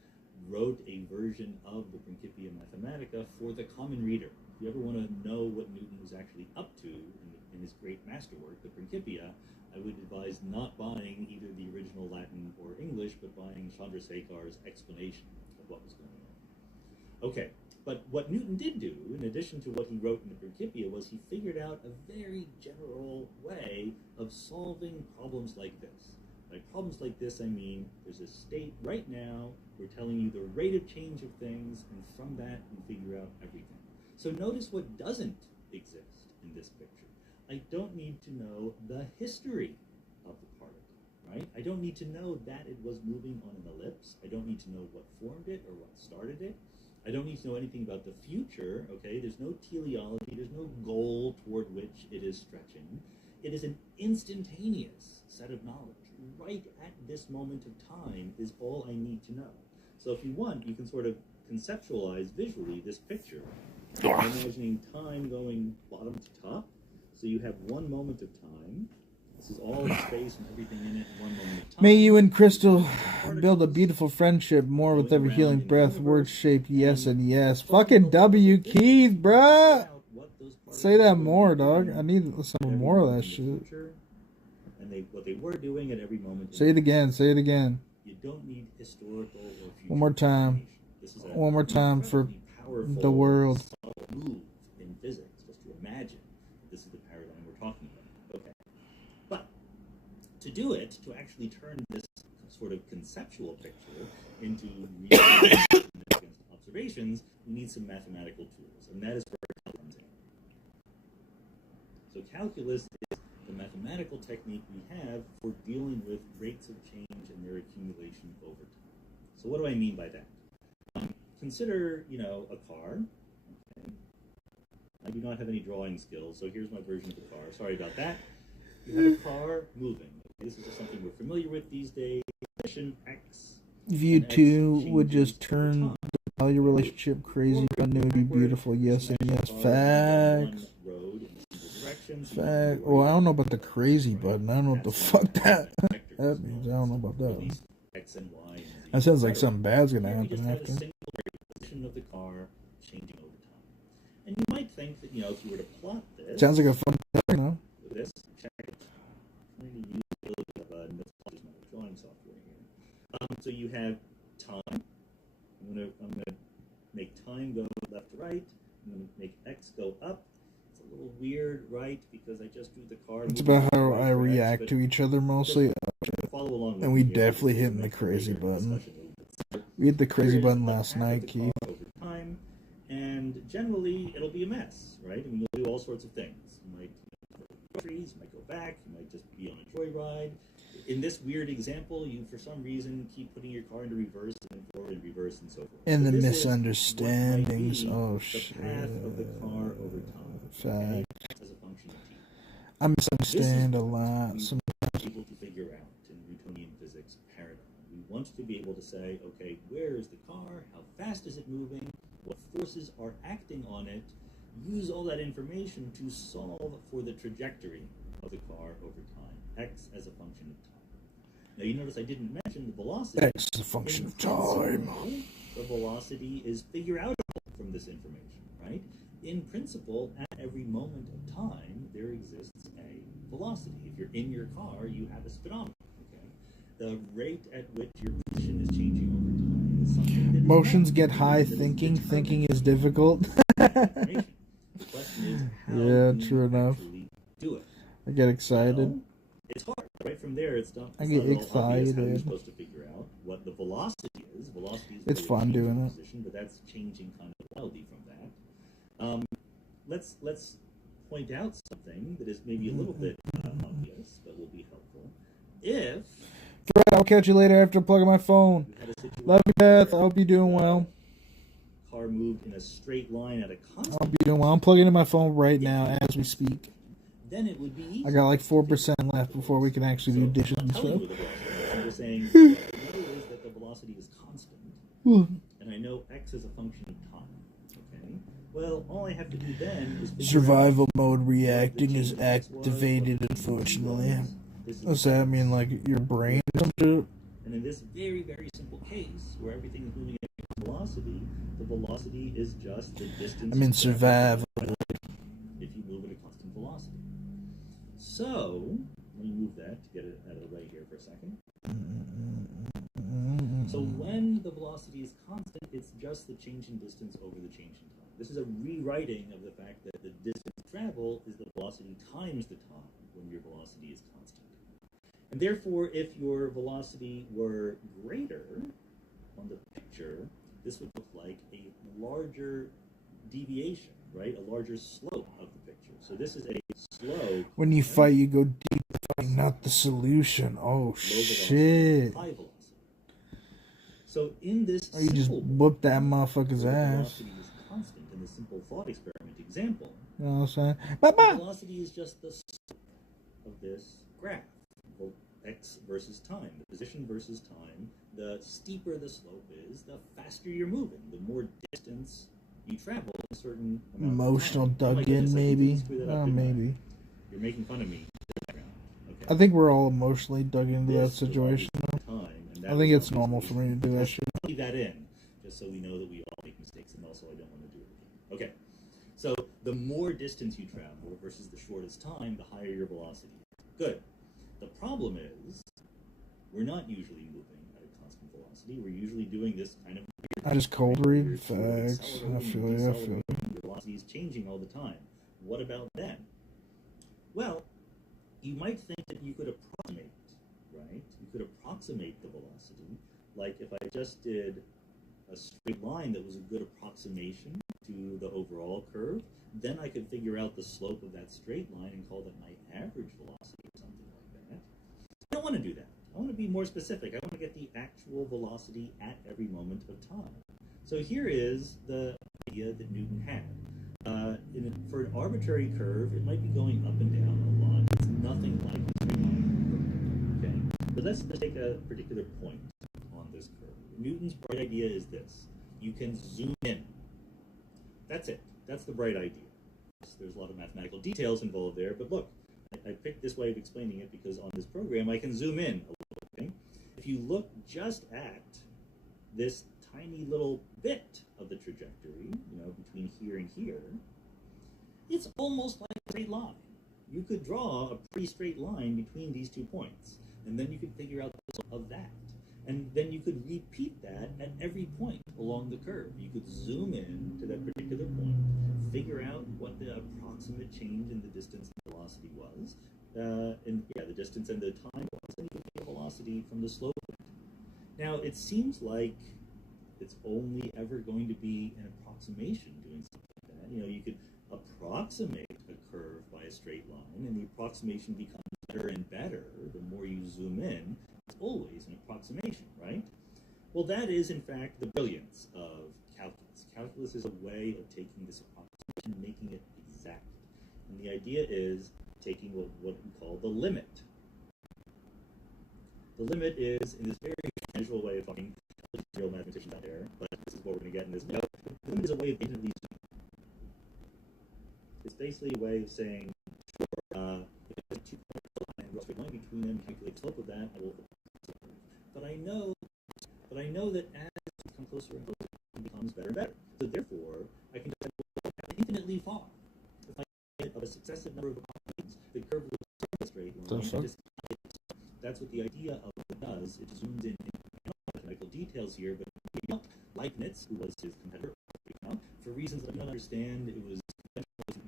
wrote a version of the Principia Mathematica for the common reader. If you ever want to know what Newton was actually up to in his great masterwork, the Principia, I would advise not buying either the original Latin or English, but buying Chandrasekhar's explanation of what was going on. Okay, but what Newton did do, in addition to what he wrote in the Principia, was he figured out a very general way of solving problems like this. By problems like this, I mean there's a state right now, we're telling you the rate of change of things, and from that you figure out everything. So notice what doesn't exist in this picture. I don't need to know the history of the particle, right? I don't need to know that it was moving on an ellipse. I don't need to know what formed it or what started it. I don't need to know anything about the future, okay? There's no teleology, there's no goal toward which it is stretching. It is an instantaneous set of knowledge. Right at this moment of time is all I need to know. So if you want, you can sort of conceptualize visually this picture. I'm imagining time going bottom to top. So you have one moment of time. This is all the space and everything in it, one moment of time. May you and Crystal build a beautiful friendship, more with every healing breath, word shaped yes and yes. Fucking W. Keith, bruh! Say that more, dog. I need to listen to more of that shit. And what they were doing at every moment. Say it again, say it again. You don't need historical or future. One more time. One more time for the world. Move in physics, just to imagine this is the paradigm we're talking about. Okay. But to do it, to actually turn this sort of conceptual picture into real observations, we need some mathematical tools, and that is where calculus comes in. So calculus is the mathematical technique we have for dealing with rates of change and their accumulation over time. So what do I mean by that? Consider, a car. Okay. I do not have any drawing skills, so here's my version of the car. Sorry about that. You have a car moving. This is just something we're familiar with these days. Position X. If you two would just turn the value relationship crazy, but it would be beautiful. Yes and yes. Facts. Fact. Well, I don't know about the crazy button. I don't know what the fuck that means. I don't know about that. That sounds like something bad's gonna happen after. Position of the car changing over time. And you might think that, if you were to plot this... Sounds like a fun thing, no? This, check it. I'm going to use a little bit of drawing software here. So you have time. I'm going to make time go left to right. I'm going to make X go up. It's a little weird, right? Because I just drew the car. It's about how I react to each other mostly. And we definitely hitting the crazy button. We hit the crazy button last night, Keith. Over time, and generally it'll be a mess, right? I mean, you'll do all sorts of things. You might go groceries, you might go back, you might just be on a joyride. In this weird example, you for some reason keep putting your car into reverse and forward and reverse and so forth. And so the misunderstandings. Oh shit. The path of the car over time. Fact. As a function of t. I misunderstand a lot. Able to figure out in Newtonian physics paradigm. We want to be able to say, okay, where is the car? How fast is it moving? What forces are acting on it? Use all that information to solve for the trajectory of the car over time. X as a function of time. Now you notice I didn't mention the velocity. X is a function of time. The velocity is figure outable from this information, right? In principle, at every moment of time, there exists a velocity. If you're in your car, you have a speedometer. Okay, the rate at which your position is changing over time is something that motions get high thinking. Thinking is difficult. The question is, how Yeah, do true you enough. actually do it? I get excited. Well, it's hard. Right from there, it's not, I it's get not at all obvious how you're excited. supposed to figure out what the velocity is. Velocity is It's the fun change in doing it. position, but that's changing kind of wildly from that. Let's point out something that is maybe a little bit obvious, but will be helpful. If Fred, I'll catch you later after plugging my phone. you had a situation Love you, Beth. I where hope you're doing the well. car moved in a straight line at a I hope constant, you're doing well. I'm plugging in my phone right now as we speak. then it would be easy. I got like 4% left before we can actually do dishes and telling stuff. you the velocity. So we're saying what I know is that the velocity is constant, and I know x is a function of time. Okay. Well, all I have to do then is figure Survival out mode what the reacting change is in x was, activated, what the change in y unfortunately. was. This is What's that mean? Like your brain or something? And in this very, very simple case, where everything is moving at a velocity, the velocity is just the distance. I mean survival. If you move at a constant velocity. So, let me move that to get it out of the way here for a second. So when the velocity is constant, it's just the change in distance over the change in time. This is a rewriting of the fact that the distance traveled is the velocity times the time when your velocity is constant. And therefore, if your velocity were greater on the picture, this would look like a larger deviation, right? A larger slope of the picture. So this is a slow. When you fight, you go deep, fighting, not the solution. Oh, shit. High velocity. So in this Or you just simple whoop that motherfucker's where the ass. velocity is constant in the simple thought experiment example, You know what I'm saying? the Bye-bye. velocity is just the slope of this graph. Well, x versus time, the position versus time. The steeper the slope is, the faster you're moving. The more distance you travel a certain amount Emotional of time. Oh my dug in, goodness, I didn't maybe. screw that up, Oh, didn't I? maybe. You're making fun of me. Okay. I think we're all emotionally dug into that This situation. time, and that I think was it's normal for me to do that shit. leave that in, just so we know that we all make mistakes, and also I don't want to do it again. Okay, so the more distance you travel versus the shortest time, the higher your velocity is. Good. The problem is, we're not usually moving at a constant velocity. We're usually doing this kind of weird I just cold read you're sort of facts. I accelerating, feel you, I feel you. decelerating, your velocity is changing all the time. What about then? Well, you might think that you could approximate, right? You could approximate the velocity. Like if I just did a straight line that was a good approximation to the overall curve, then I could figure out the slope of that straight line and call that my average velocity or something like that. I don't want to do that. I want to be more specific. I want to get the actual velocity at every moment of time. So here is the idea that Newton had. For an arbitrary curve, it might be going up and down a lot. It's nothing like a straight line. Okay? But let's just take a particular point on this curve. Newton's bright idea is this. You can zoom in. That's it. That's the bright idea. There's a lot of mathematical details involved there, but look, I picked this way of explaining it because on this program I can zoom in a little bit. Okay? If you look just at this tiny little bit of the trajectory, between here and here, it's almost like a straight line. You could draw a pretty straight line between these 2 points, and then you could figure out the slope of that. And then you could repeat that at every point along the curve. You could zoom in to that particular point, figure out what the approximate change in the distance and velocity was, the distance and the time was, and you could get a velocity from the slope. Now, it seems like it's only ever going to be an approximation doing something like that. You could approximate a curve by a straight line, and the approximation becomes better and better the more you zoom in. It's always an approximation, right? Well, that is, in fact, the brilliance of calculus. Calculus is a way of taking this approximation and making it exact. And the idea is taking what we call the limit. The limit is, in this very casual way of talking, real mathematicians out there, but this is what we're going to get in this video. The limit is a way of infinitely zooming. It's basically a way of saying, sure, if there's 2 points and a straight line between them, calculate the slope of that, I will. But I know that as it becomes closer and closer, it becomes better and better. So therefore, I can just go infinitely far. If I get a successive number of approximations, the curve will start a straight line. That's what the idea of it does. It zooms in mathematical details here, but Leibniz, who was his competitor, for reasons that I don't understand, it was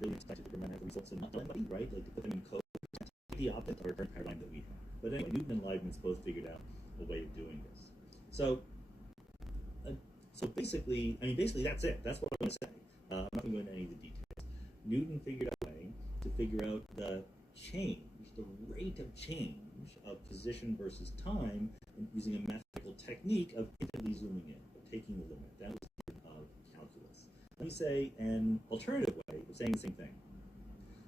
billion scientific mathematical results in mathematics, right? Like to put them in code, the opposite of our current paradigm that we have. But anyway, Newton and Leibniz both figured out a way of doing this. So basically, basically that's it. That's what I want to say. I'm not going to go into any of the details. Newton figured out a way to figure out the change, the rate of change of position versus time using a mathematical technique of infinitely zooming in, of taking the limit. That was the of calculus. Let me say an alternative way of saying the same thing.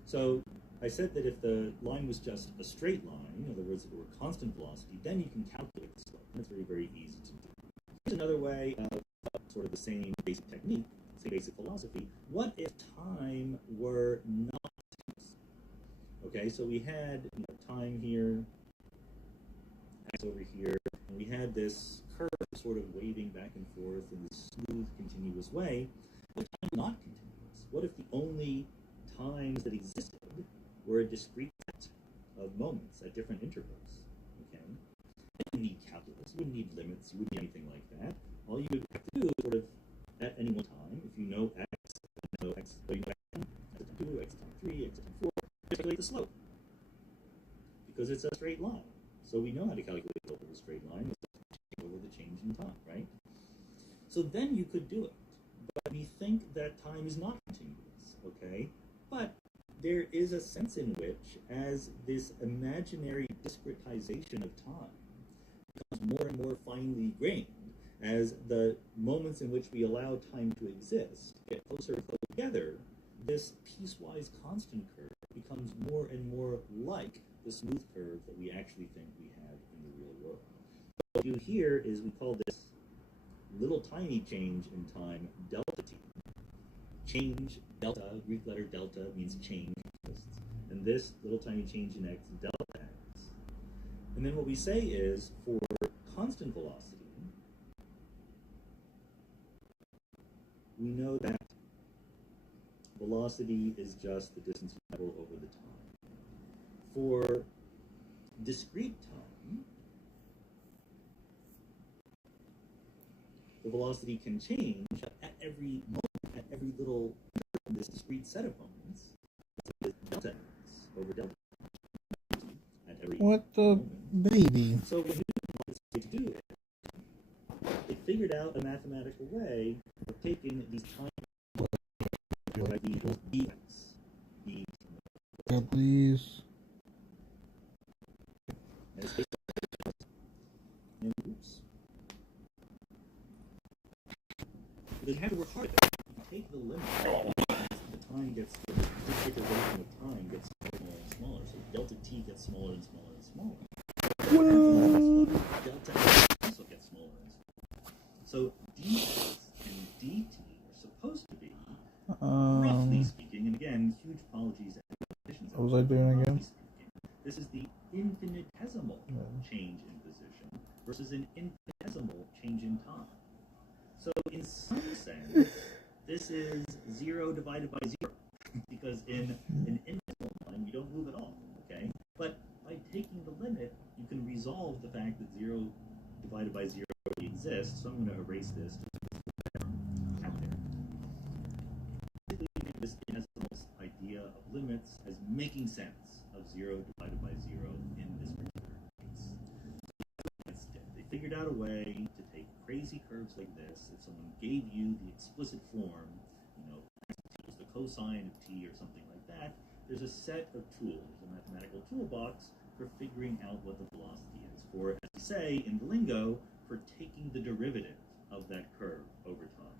So I said that if the line was just a straight line, in other words, if it were constant velocity, then you can calculate the slope. That's very, very easy to do. Here's another way of sort of the same basic technique, same basic philosophy. What if time were not continuous? Okay, so we had time here, x over here, and we had this curve sort of waving back and forth in this smooth, continuous way. What if time was not continuous? What if the only times that existed were a discrete set of moments at different intervals? Okay, you wouldn't need calculus, you wouldn't need limits, you wouldn't need anything like that. All you would have to do is sort of at any one time, if you know x, you know x, so you know x times 2, x times 3, x times 4, calculate the slope because it's a straight line. So we know how to calculate the slope of a straight line over the change in time, right? So then you could do it. But we think that time is not continuous, okay? But there is a sense in which, as this imaginary discretization of time becomes more and more finely grained, as the moments in which we allow time to exist get closer and closer together, this piecewise constant curve becomes more and more like the smooth curve that we actually think we have in the real world. What we do here is we call this little tiny change in time delta t. Change delta, Greek letter delta means change, and this little tiny change in x, delta x. And then what we say is for constant velocity, we know that velocity is just the distance you travel over the time. For discrete time, the velocity can change at every moment, at every little this discrete set of moments. So delta x over delta at every What the moment. baby? So what Newton wanted to do is they figured out a mathematical way of taking these time like these dx, d, Yeah, please. and oops. Because you have to work hard. You take the limit, the time gets the discretization of time gets smaller and smaller. So delta t gets smaller and smaller and smaller. Delta x also gets smaller and smaller. So dx and dt are supposed to be, roughly speaking, and again, huge apologies. What was I doing again? This is the infinitesimal change in position versus an infinitesimal change in time. So in some sense, this is 0 divided by 0, because in an infinitesimal line, you don't move at all, okay? But by taking the limit, you can resolve the fact that 0 divided by 0 already exists, so I'm going to erase this. This infinitesimal idea of limits as making sense of 0 divided by 0 in this particular case. Instead, they figured out a way to take crazy curves like this. If someone gave you the explicit form, x equals the cosine of t or something like that, there's a set of tools, a mathematical toolbox for figuring out what the velocity is. For, as we say in the lingo, for taking the derivative of that curve over time.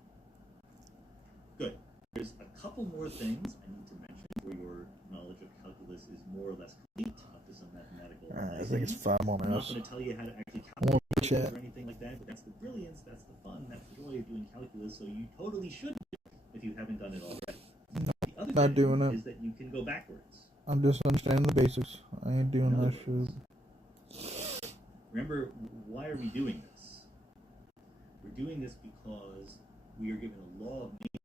Good. There's a couple more things I need to mention where your knowledge of calculus is more or less complete up to some mathematical. I think it's 5 more I'm not minutes. going to tell you how to actually More calculate chat. or anything like that, but that's the brilliance, that's the fun, that's the joy of doing calculus, so you totally should do it if you haven't done it already. The other Not thing doing it. is that you can go backwards. I'm just understanding the basics. I ain't doing that shit. Remember, why are we doing this? We're doing this because we are given a law of nature.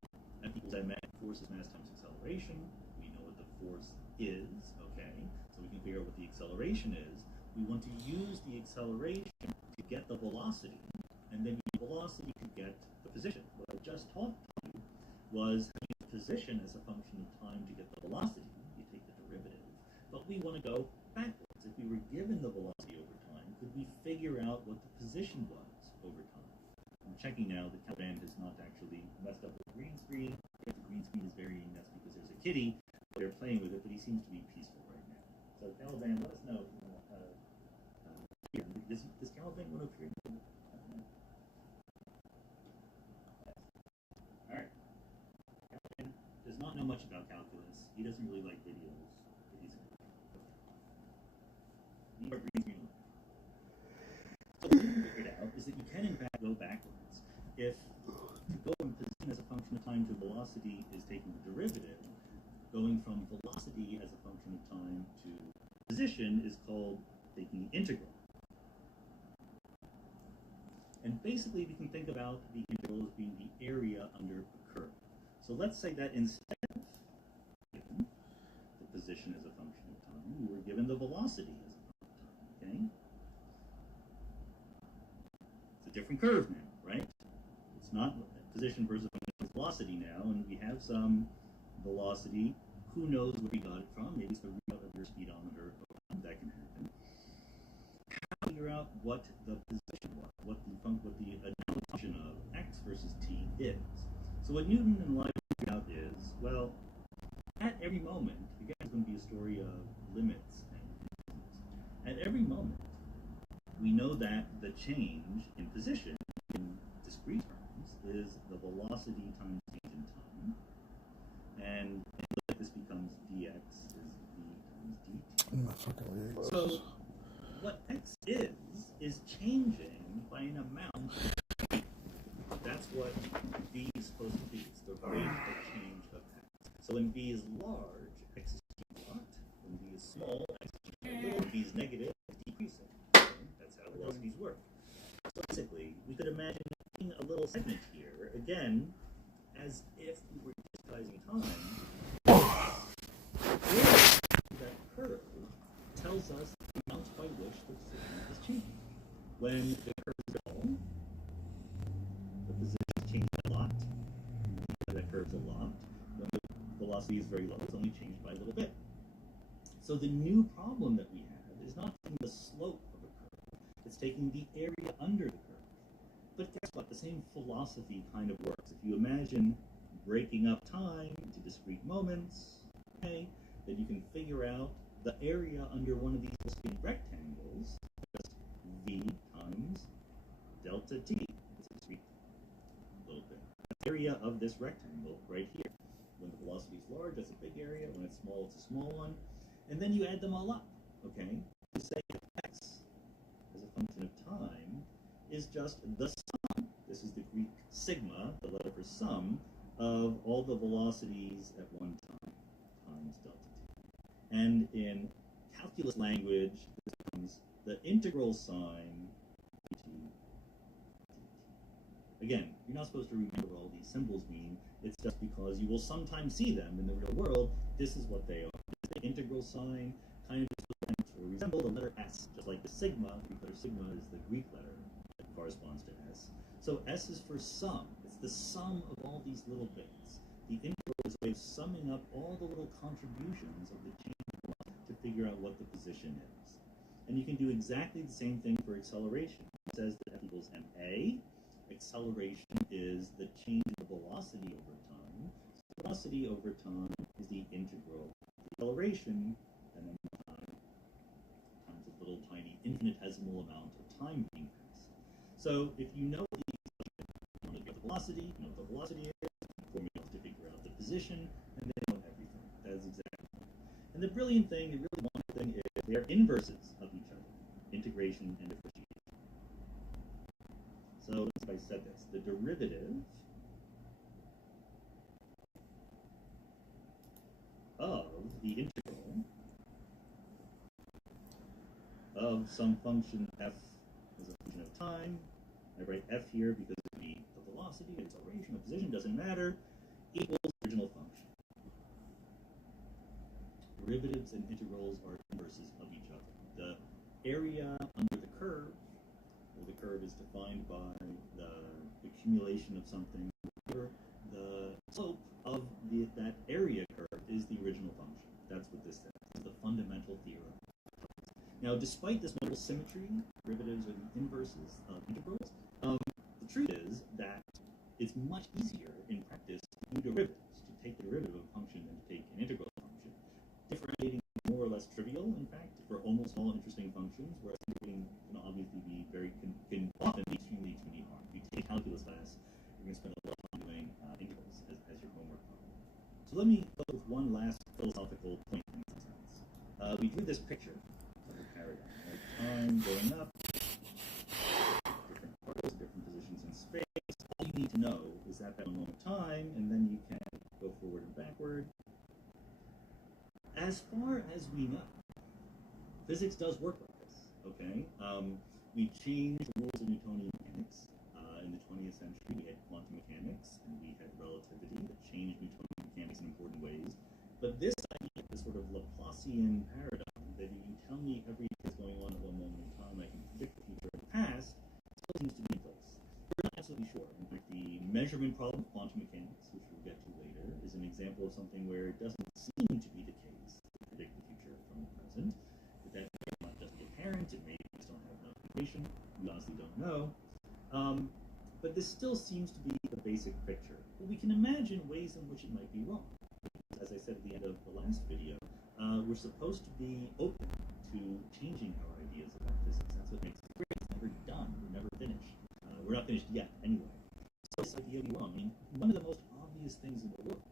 F equals ma, force is mass times acceleration. We know what the force is, okay? So we can figure out what the acceleration is. We want to use the acceleration to get the velocity, and then the velocity to get the position. What I just taught you was having the position as a function of time to get the velocity, you take the derivative. But we want to go backwards. If we were given the velocity over time, could we figure out what the position was over time? I'm checking now that Caliban has not actually messed up the green screen. If the green screen is varying, that's because there's a kitty. They're playing with it, but he seems to be peaceful right now. So Caliban, let us know if you want to appear. Does Caliban want to appear? Alright. Caliban does not know much about calculus. He doesn't really like videos. But he's need our green screen. So what we figured out is that you can in fact go backwards. If to go from position as a function of time to velocity is taking the derivative, going from velocity as a function of time to position is called taking the integral. And basically we can think about the integral as being the area under a curve. So let's say that instead of given the position as a function of time, we were given the velocity as a function of time, okay? It's a different curve now, right? It's not position versus velocity now, and we have some velocity. Who knows where we got it from? Maybe it's the readout of your speedometer. That can happen. How to figure out what the position was, what the function of x versus t is. So what Newton and Leibniz figured out is, well, at every moment, again, it's going to be a story of limits and at every moment, we know that the change in position in discrete terms is the velocity times change in time, and this becomes dx is v times dt. So what x is changing by an amount. That's what v is supposed to be. It's the rate of change of x. So when v is large, x is changing a lot. When v is small, x is changing a little. When v is negative, it's decreasing. That's how velocities work. So basically, we could imagine making a little segment here, again, as if we were digitizing time. That curve tells us the amounts by which the position is changing. When the curve is long, the position is changing a lot. That curve's a lot. When the velocity is very low, it's only changed by a little bit. So the new problem that we have is not taking the slope of a curve, it's taking the area under the curve. But guess what? The same philosophy kind of works. If you imagine breaking up time into discrete moments, okay, then you can figure out the area under one of these discrete rectangles, just v times delta t. It's a discrete little bit. The area of this rectangle right here. When the velocity is large, that's a big area. When it's small, it's a small one. And then you add them all up, okay? To say that x as a function of time is just the sum. This is the Greek sigma, the letter for sum, of all the velocities at one time times delta t. And in calculus language, this becomes the integral sign dt. Again, you're not supposed to remember what all these symbols mean. It's just because you will sometimes see them in the real world. This is what they are. The integral sign kind of resemble the letter S, just like the sigma. The Greek letter sigma is the Greek letter that corresponds to S. So S is for sum. It's the sum of all these little bits. The integral is a way of summing up all the little contributions of the change to figure out what the position is. And you can do exactly the same thing for acceleration. It says that F equals ma. Acceleration is the change in the velocity over time. So velocity over time is the integral of acceleration, and then time times a little tiny infinitesimal amount of time being passed. So if you know the velocity, you know what the velocity is, formulas to figure out the position, and then you know everything. That is exactly right. And the brilliant thing, the really wonderful thing is they are inverses of each other, integration and differentiation. So if I said this, the derivative of the integral of some function f as a function of time, I write f here because it would be the velocity, acceleration, or position, doesn't matter, equals the original function. Derivatives and integrals are inverses of each other. The area under the curve, where the curve is defined by the accumulation of something, or the slope of that area curve is the original function. That's what this says. This is the fundamental theorem. Now, despite this notable symmetry, derivatives are the inverses of integrals, the truth is that it's much easier in practice to do derivatives, to take the derivative of a function than to take an integral function. Differentiating is more or less trivial, in fact, for almost all interesting functions, whereas integrating can obviously be can often be extremely hard. If you take a calculus class, you're going to spend a lot of time doing integrals as your homework problem. So let me go with one last philosophical point in this sense. We drew this picture of a paradigm, like time going up, different particles, different positions in space. All you need to know is that one moment time, and then you can go forward and backward. As far as we know, physics does work like this, okay? We changed the rules of Newtonian mechanics. In the 20th century, we had quantum mechanics, and we had relativity that changed Newtonian mechanics in important ways. But this idea, this sort of Laplacian paradigm, that if you tell me everything that's going on at one moment in time, I can predict the future or the past, still seems to be in place. We're not absolutely sure. In fact, the measurement problem of quantum mechanics, which we'll get to later, is an example of something where it doesn't seem to be the case to predict the future from the present. But that doesn't get apparent, it may just don't have enough information, we honestly don't know. But this still seems to be the basic picture. But we can imagine ways in which it might be wrong. As I said at the end of the last video, we're supposed to be open to changing our ideas about physics. That's what makes it great. It's never done. We're never finished. We're not finished yet, anyway. So this idea be wrong. I mean, one of the most obvious things in the world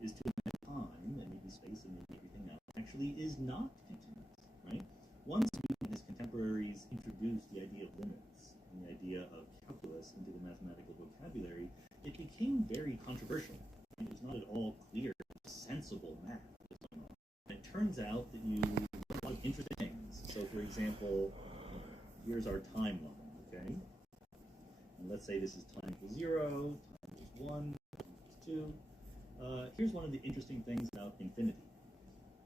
is to imagine time, and maybe space, and maybe everything else, actually is not continuous, right? Once Newton and his contemporaries introduced the idea of limits and the idea of calculus into the mathematical vocabulary, it became very controversial. It was not at all clear, sensible math that was going on. And it turns out that you learn a lot of interesting things. So, for example, here's our timeline, okay? And let's say this is time equals 0, time equals 1, time equals 2. Here's one of the interesting things about infinity.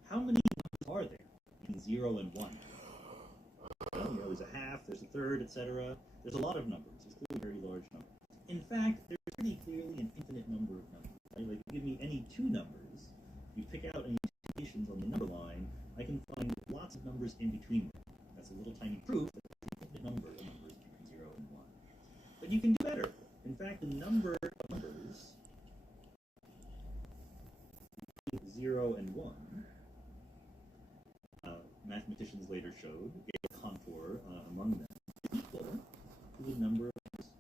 How many numbers are there between 0 and 1? Well, there's a half, there's a third, etc. There's a lot of numbers. There's clearly a very large number. In fact, there's pretty clearly an infinite number of numbers. Right? Like, give me any two numbers, you pick out any combinations on the number line, I can find lots of numbers in between them. That's a little tiny proof that there's an infinite number of numbers between 0 and 1. But you can do better. In fact, the number of numbers between 0 and 1, mathematicians later showed, gave a contour among them, equal to the number of numbers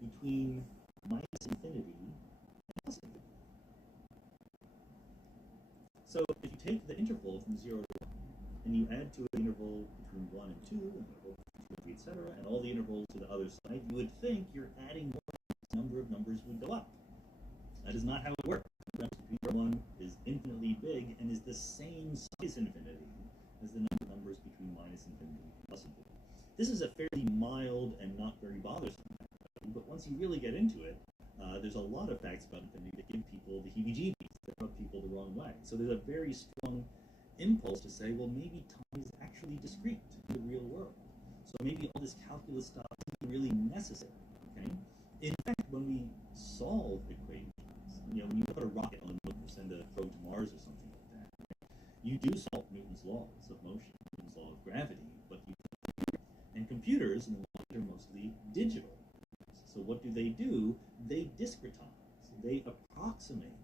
between minus infinity and plus infinity. So if you take the interval from 0 to 1, and you add to it the interval between 1 and 2, and the interval between 3, etc., and all the intervals to the other side, you would think you're adding more, the number of numbers would go up. That is not how it works. The number between 1 is infinitely big and is the same size infinity as the number of numbers between minus infinity and plus infinity. This is a fairly mild and not very bothersome fact, but once you really get into it, there's a lot of facts about infinity that give people the heebie-jeebies, that rub people the wrong way. So there's a very strong impulse to say, well, maybe time is actually discrete in the real world. So maybe all this calculus stuff isn't really necessary, okay? In fact, when we solve equations, when you put a rocket on the moon or send a probe to Mars or something like that, you do solve Newton's laws of motion, Newton's law of gravity, but and computers in the world are mostly digital. So what do? They discretize. They approximate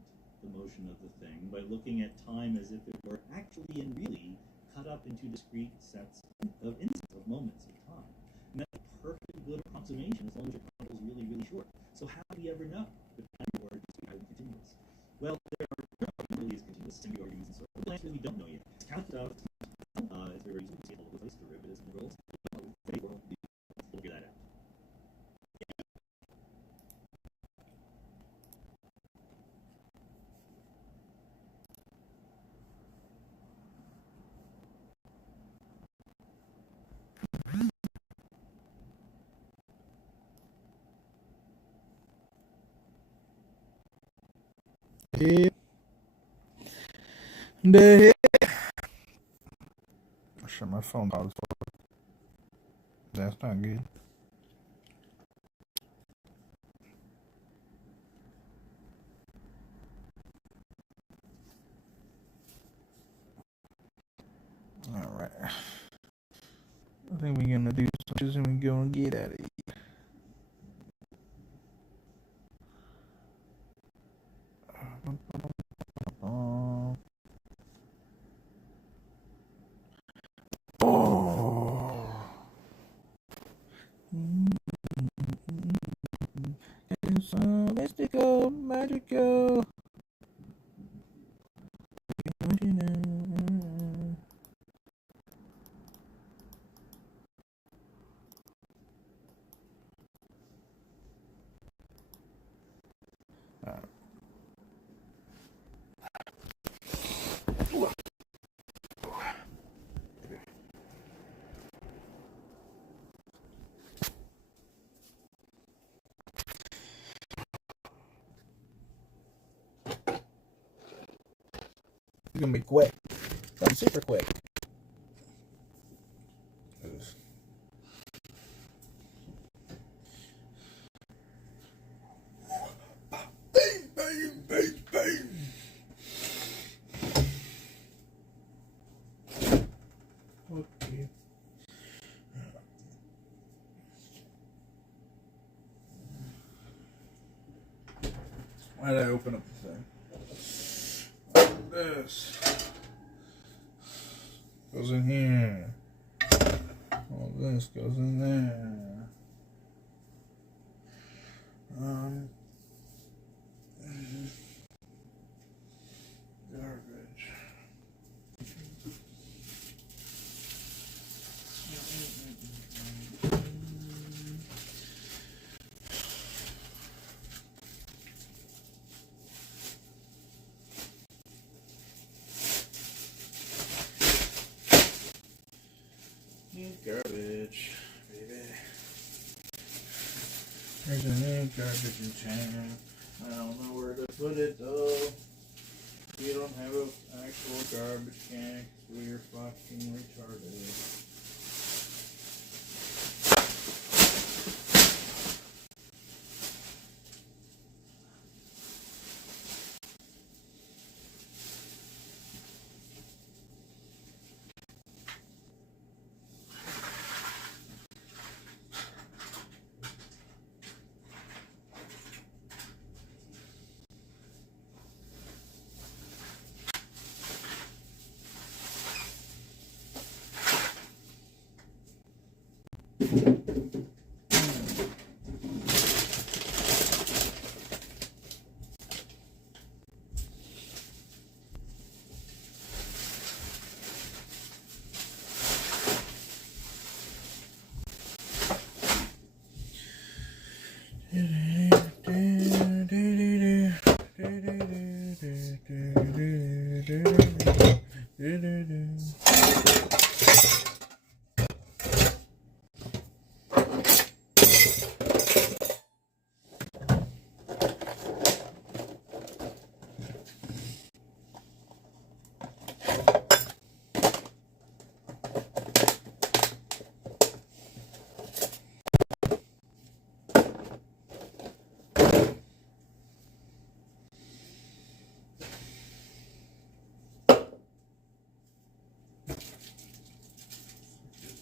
the motion of the thing by looking at time as if it were actually and really cut up into discrete sets of instants, of moments of time. And that's a perfectly good approximation as long as your time is really, really short. So how do you ever know if time or discrete or continuous? Well, there are really is continuous, singular arguments, and so on. Actually, we don't know yet. It's calculus stuff. It's very easy to see all over the place, derivatives, integrals. We'll figure that out. I shut my phone off. That's not good. I think we're gonna do switches and we're gonna get out of here. Oh. It's so mystical, magical. It's gonna be quick. It's gonna be super quick. Bang, bang, bang, bang. Okay. Why did I open up the thing? This goes in here. All this goes in there. Garbage. Garbage, baby. There's a new garbage in town. I don't know where to put it though. We don't have an actual garbage can because we're fucking retarded.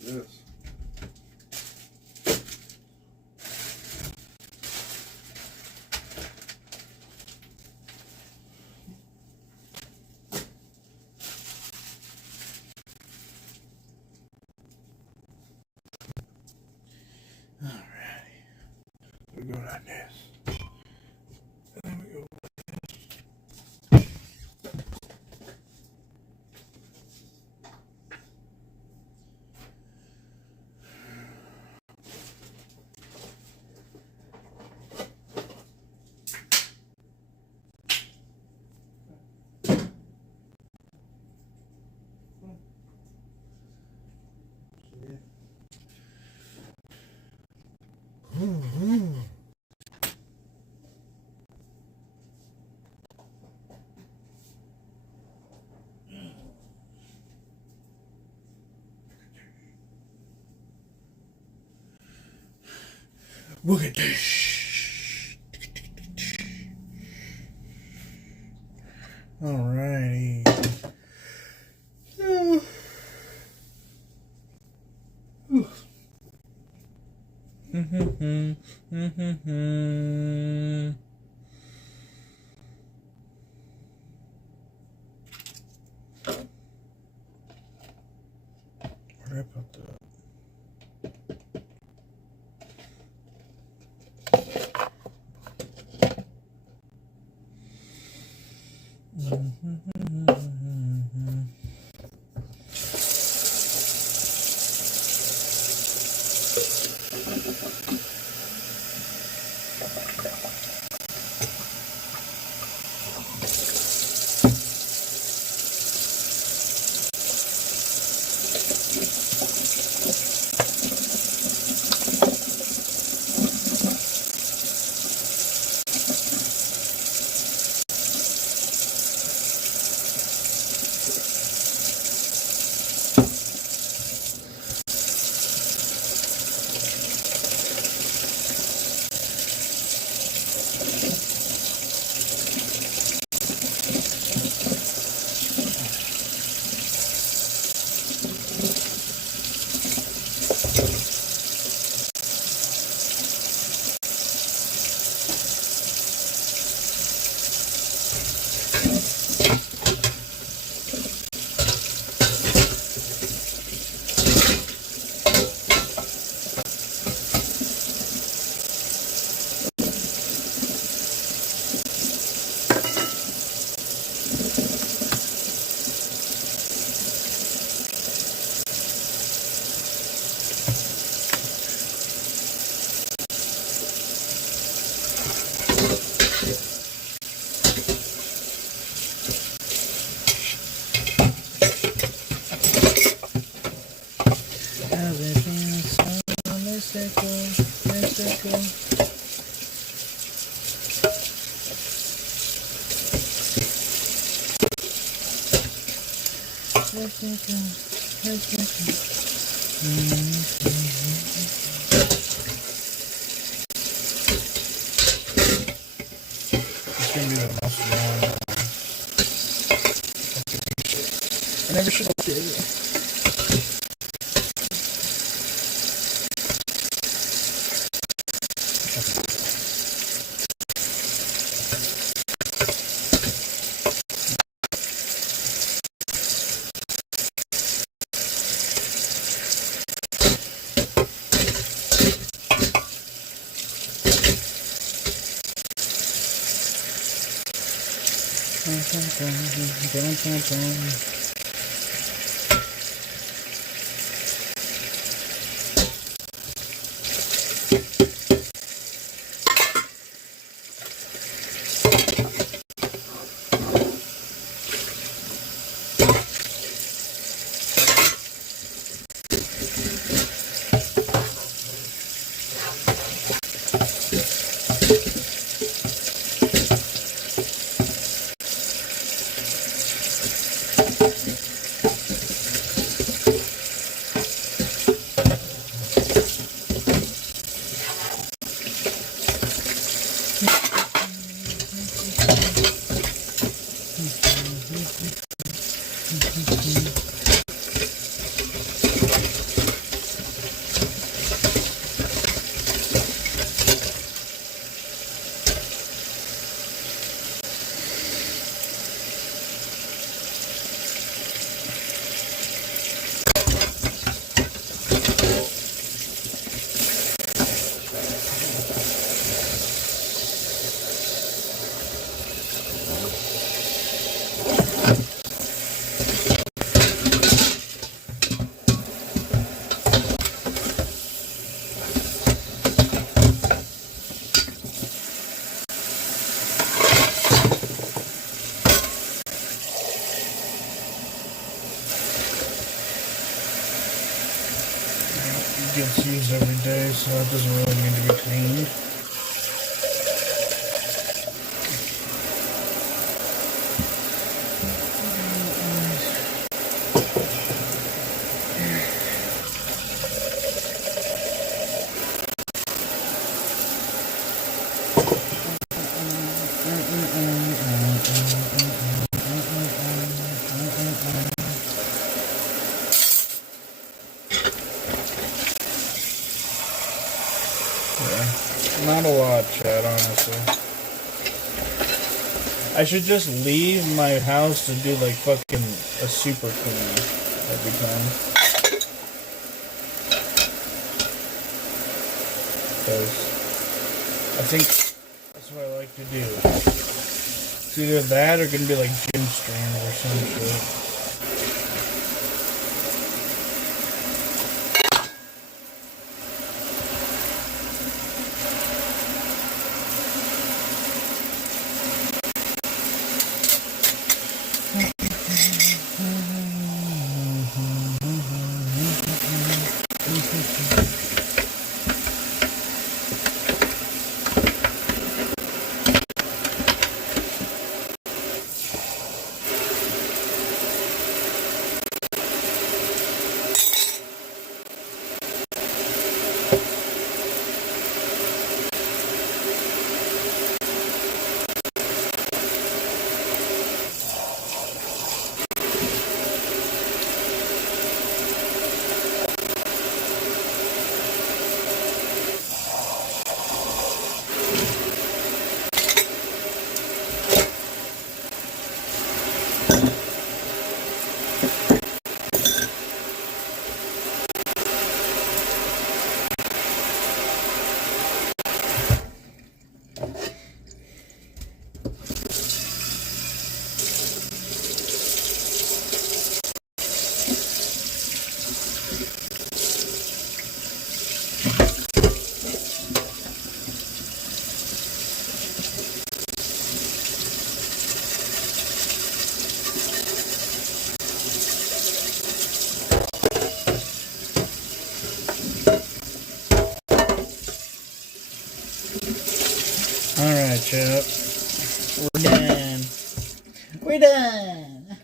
This. Alrighty. We go like this. And then we go. Look at this. Alrighty. Where did I put that? It's gonna be the most long one. I never should have did it. Gets used every day, so it doesn't really need to be cleaned. Not a lot, Chad, honestly. I should just leave my house to do like fucking a super clean every time. Because I think that's what I like to do. It's either that or gonna be like gym streams or some shit. Alright, Chad. We're done. We're done.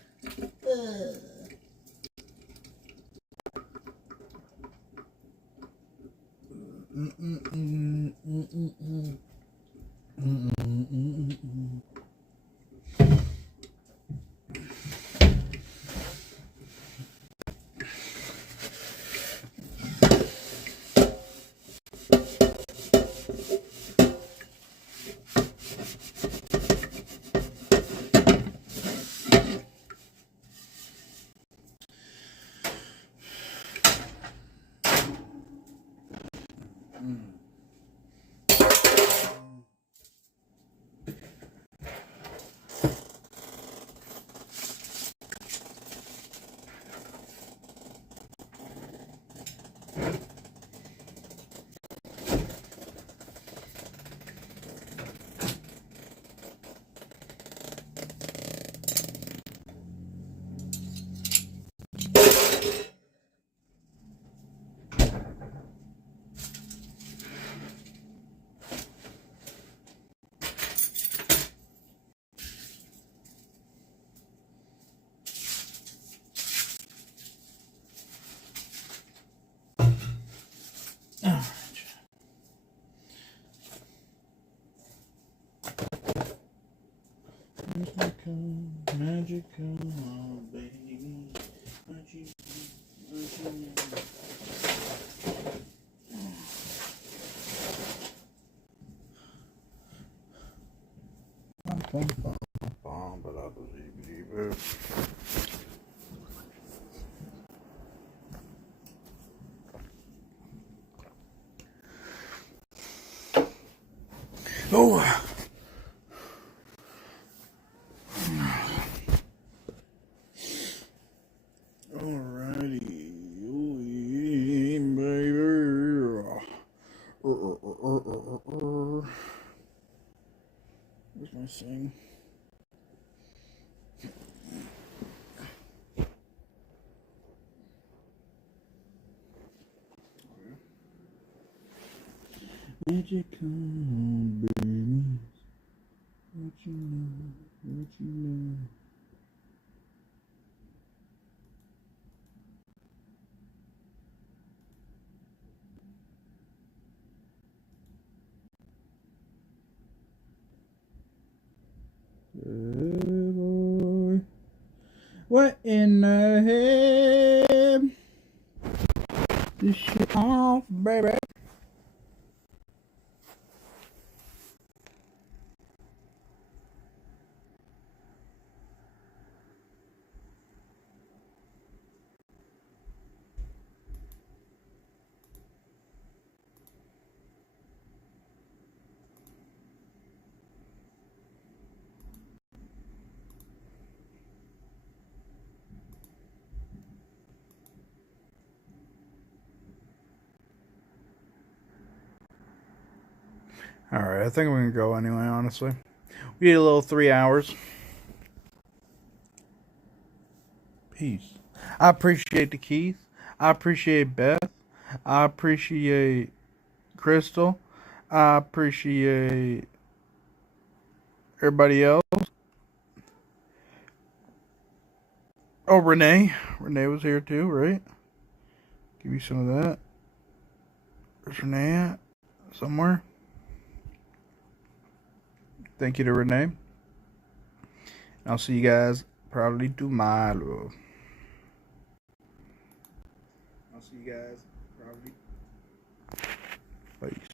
Magical, oh baby, what you know? But I believe it. Oh. Alrighty, baby. Where's my thing? Magical baby, what you know, what you know. Hey boy, what in the head? This shit off, baby. Alright, I think I'm going to go anyway, honestly. We need a little 3 hours. Peace. I appreciate the Keith. I appreciate Beth. I appreciate Crystal. I appreciate everybody else. Oh, Renee. Renee was here too, right? Give you some of that. Where's Renee at? Somewhere. Thank you to Renee. I'll see you guys probably tomorrow. I'll see you guys probably. Peace.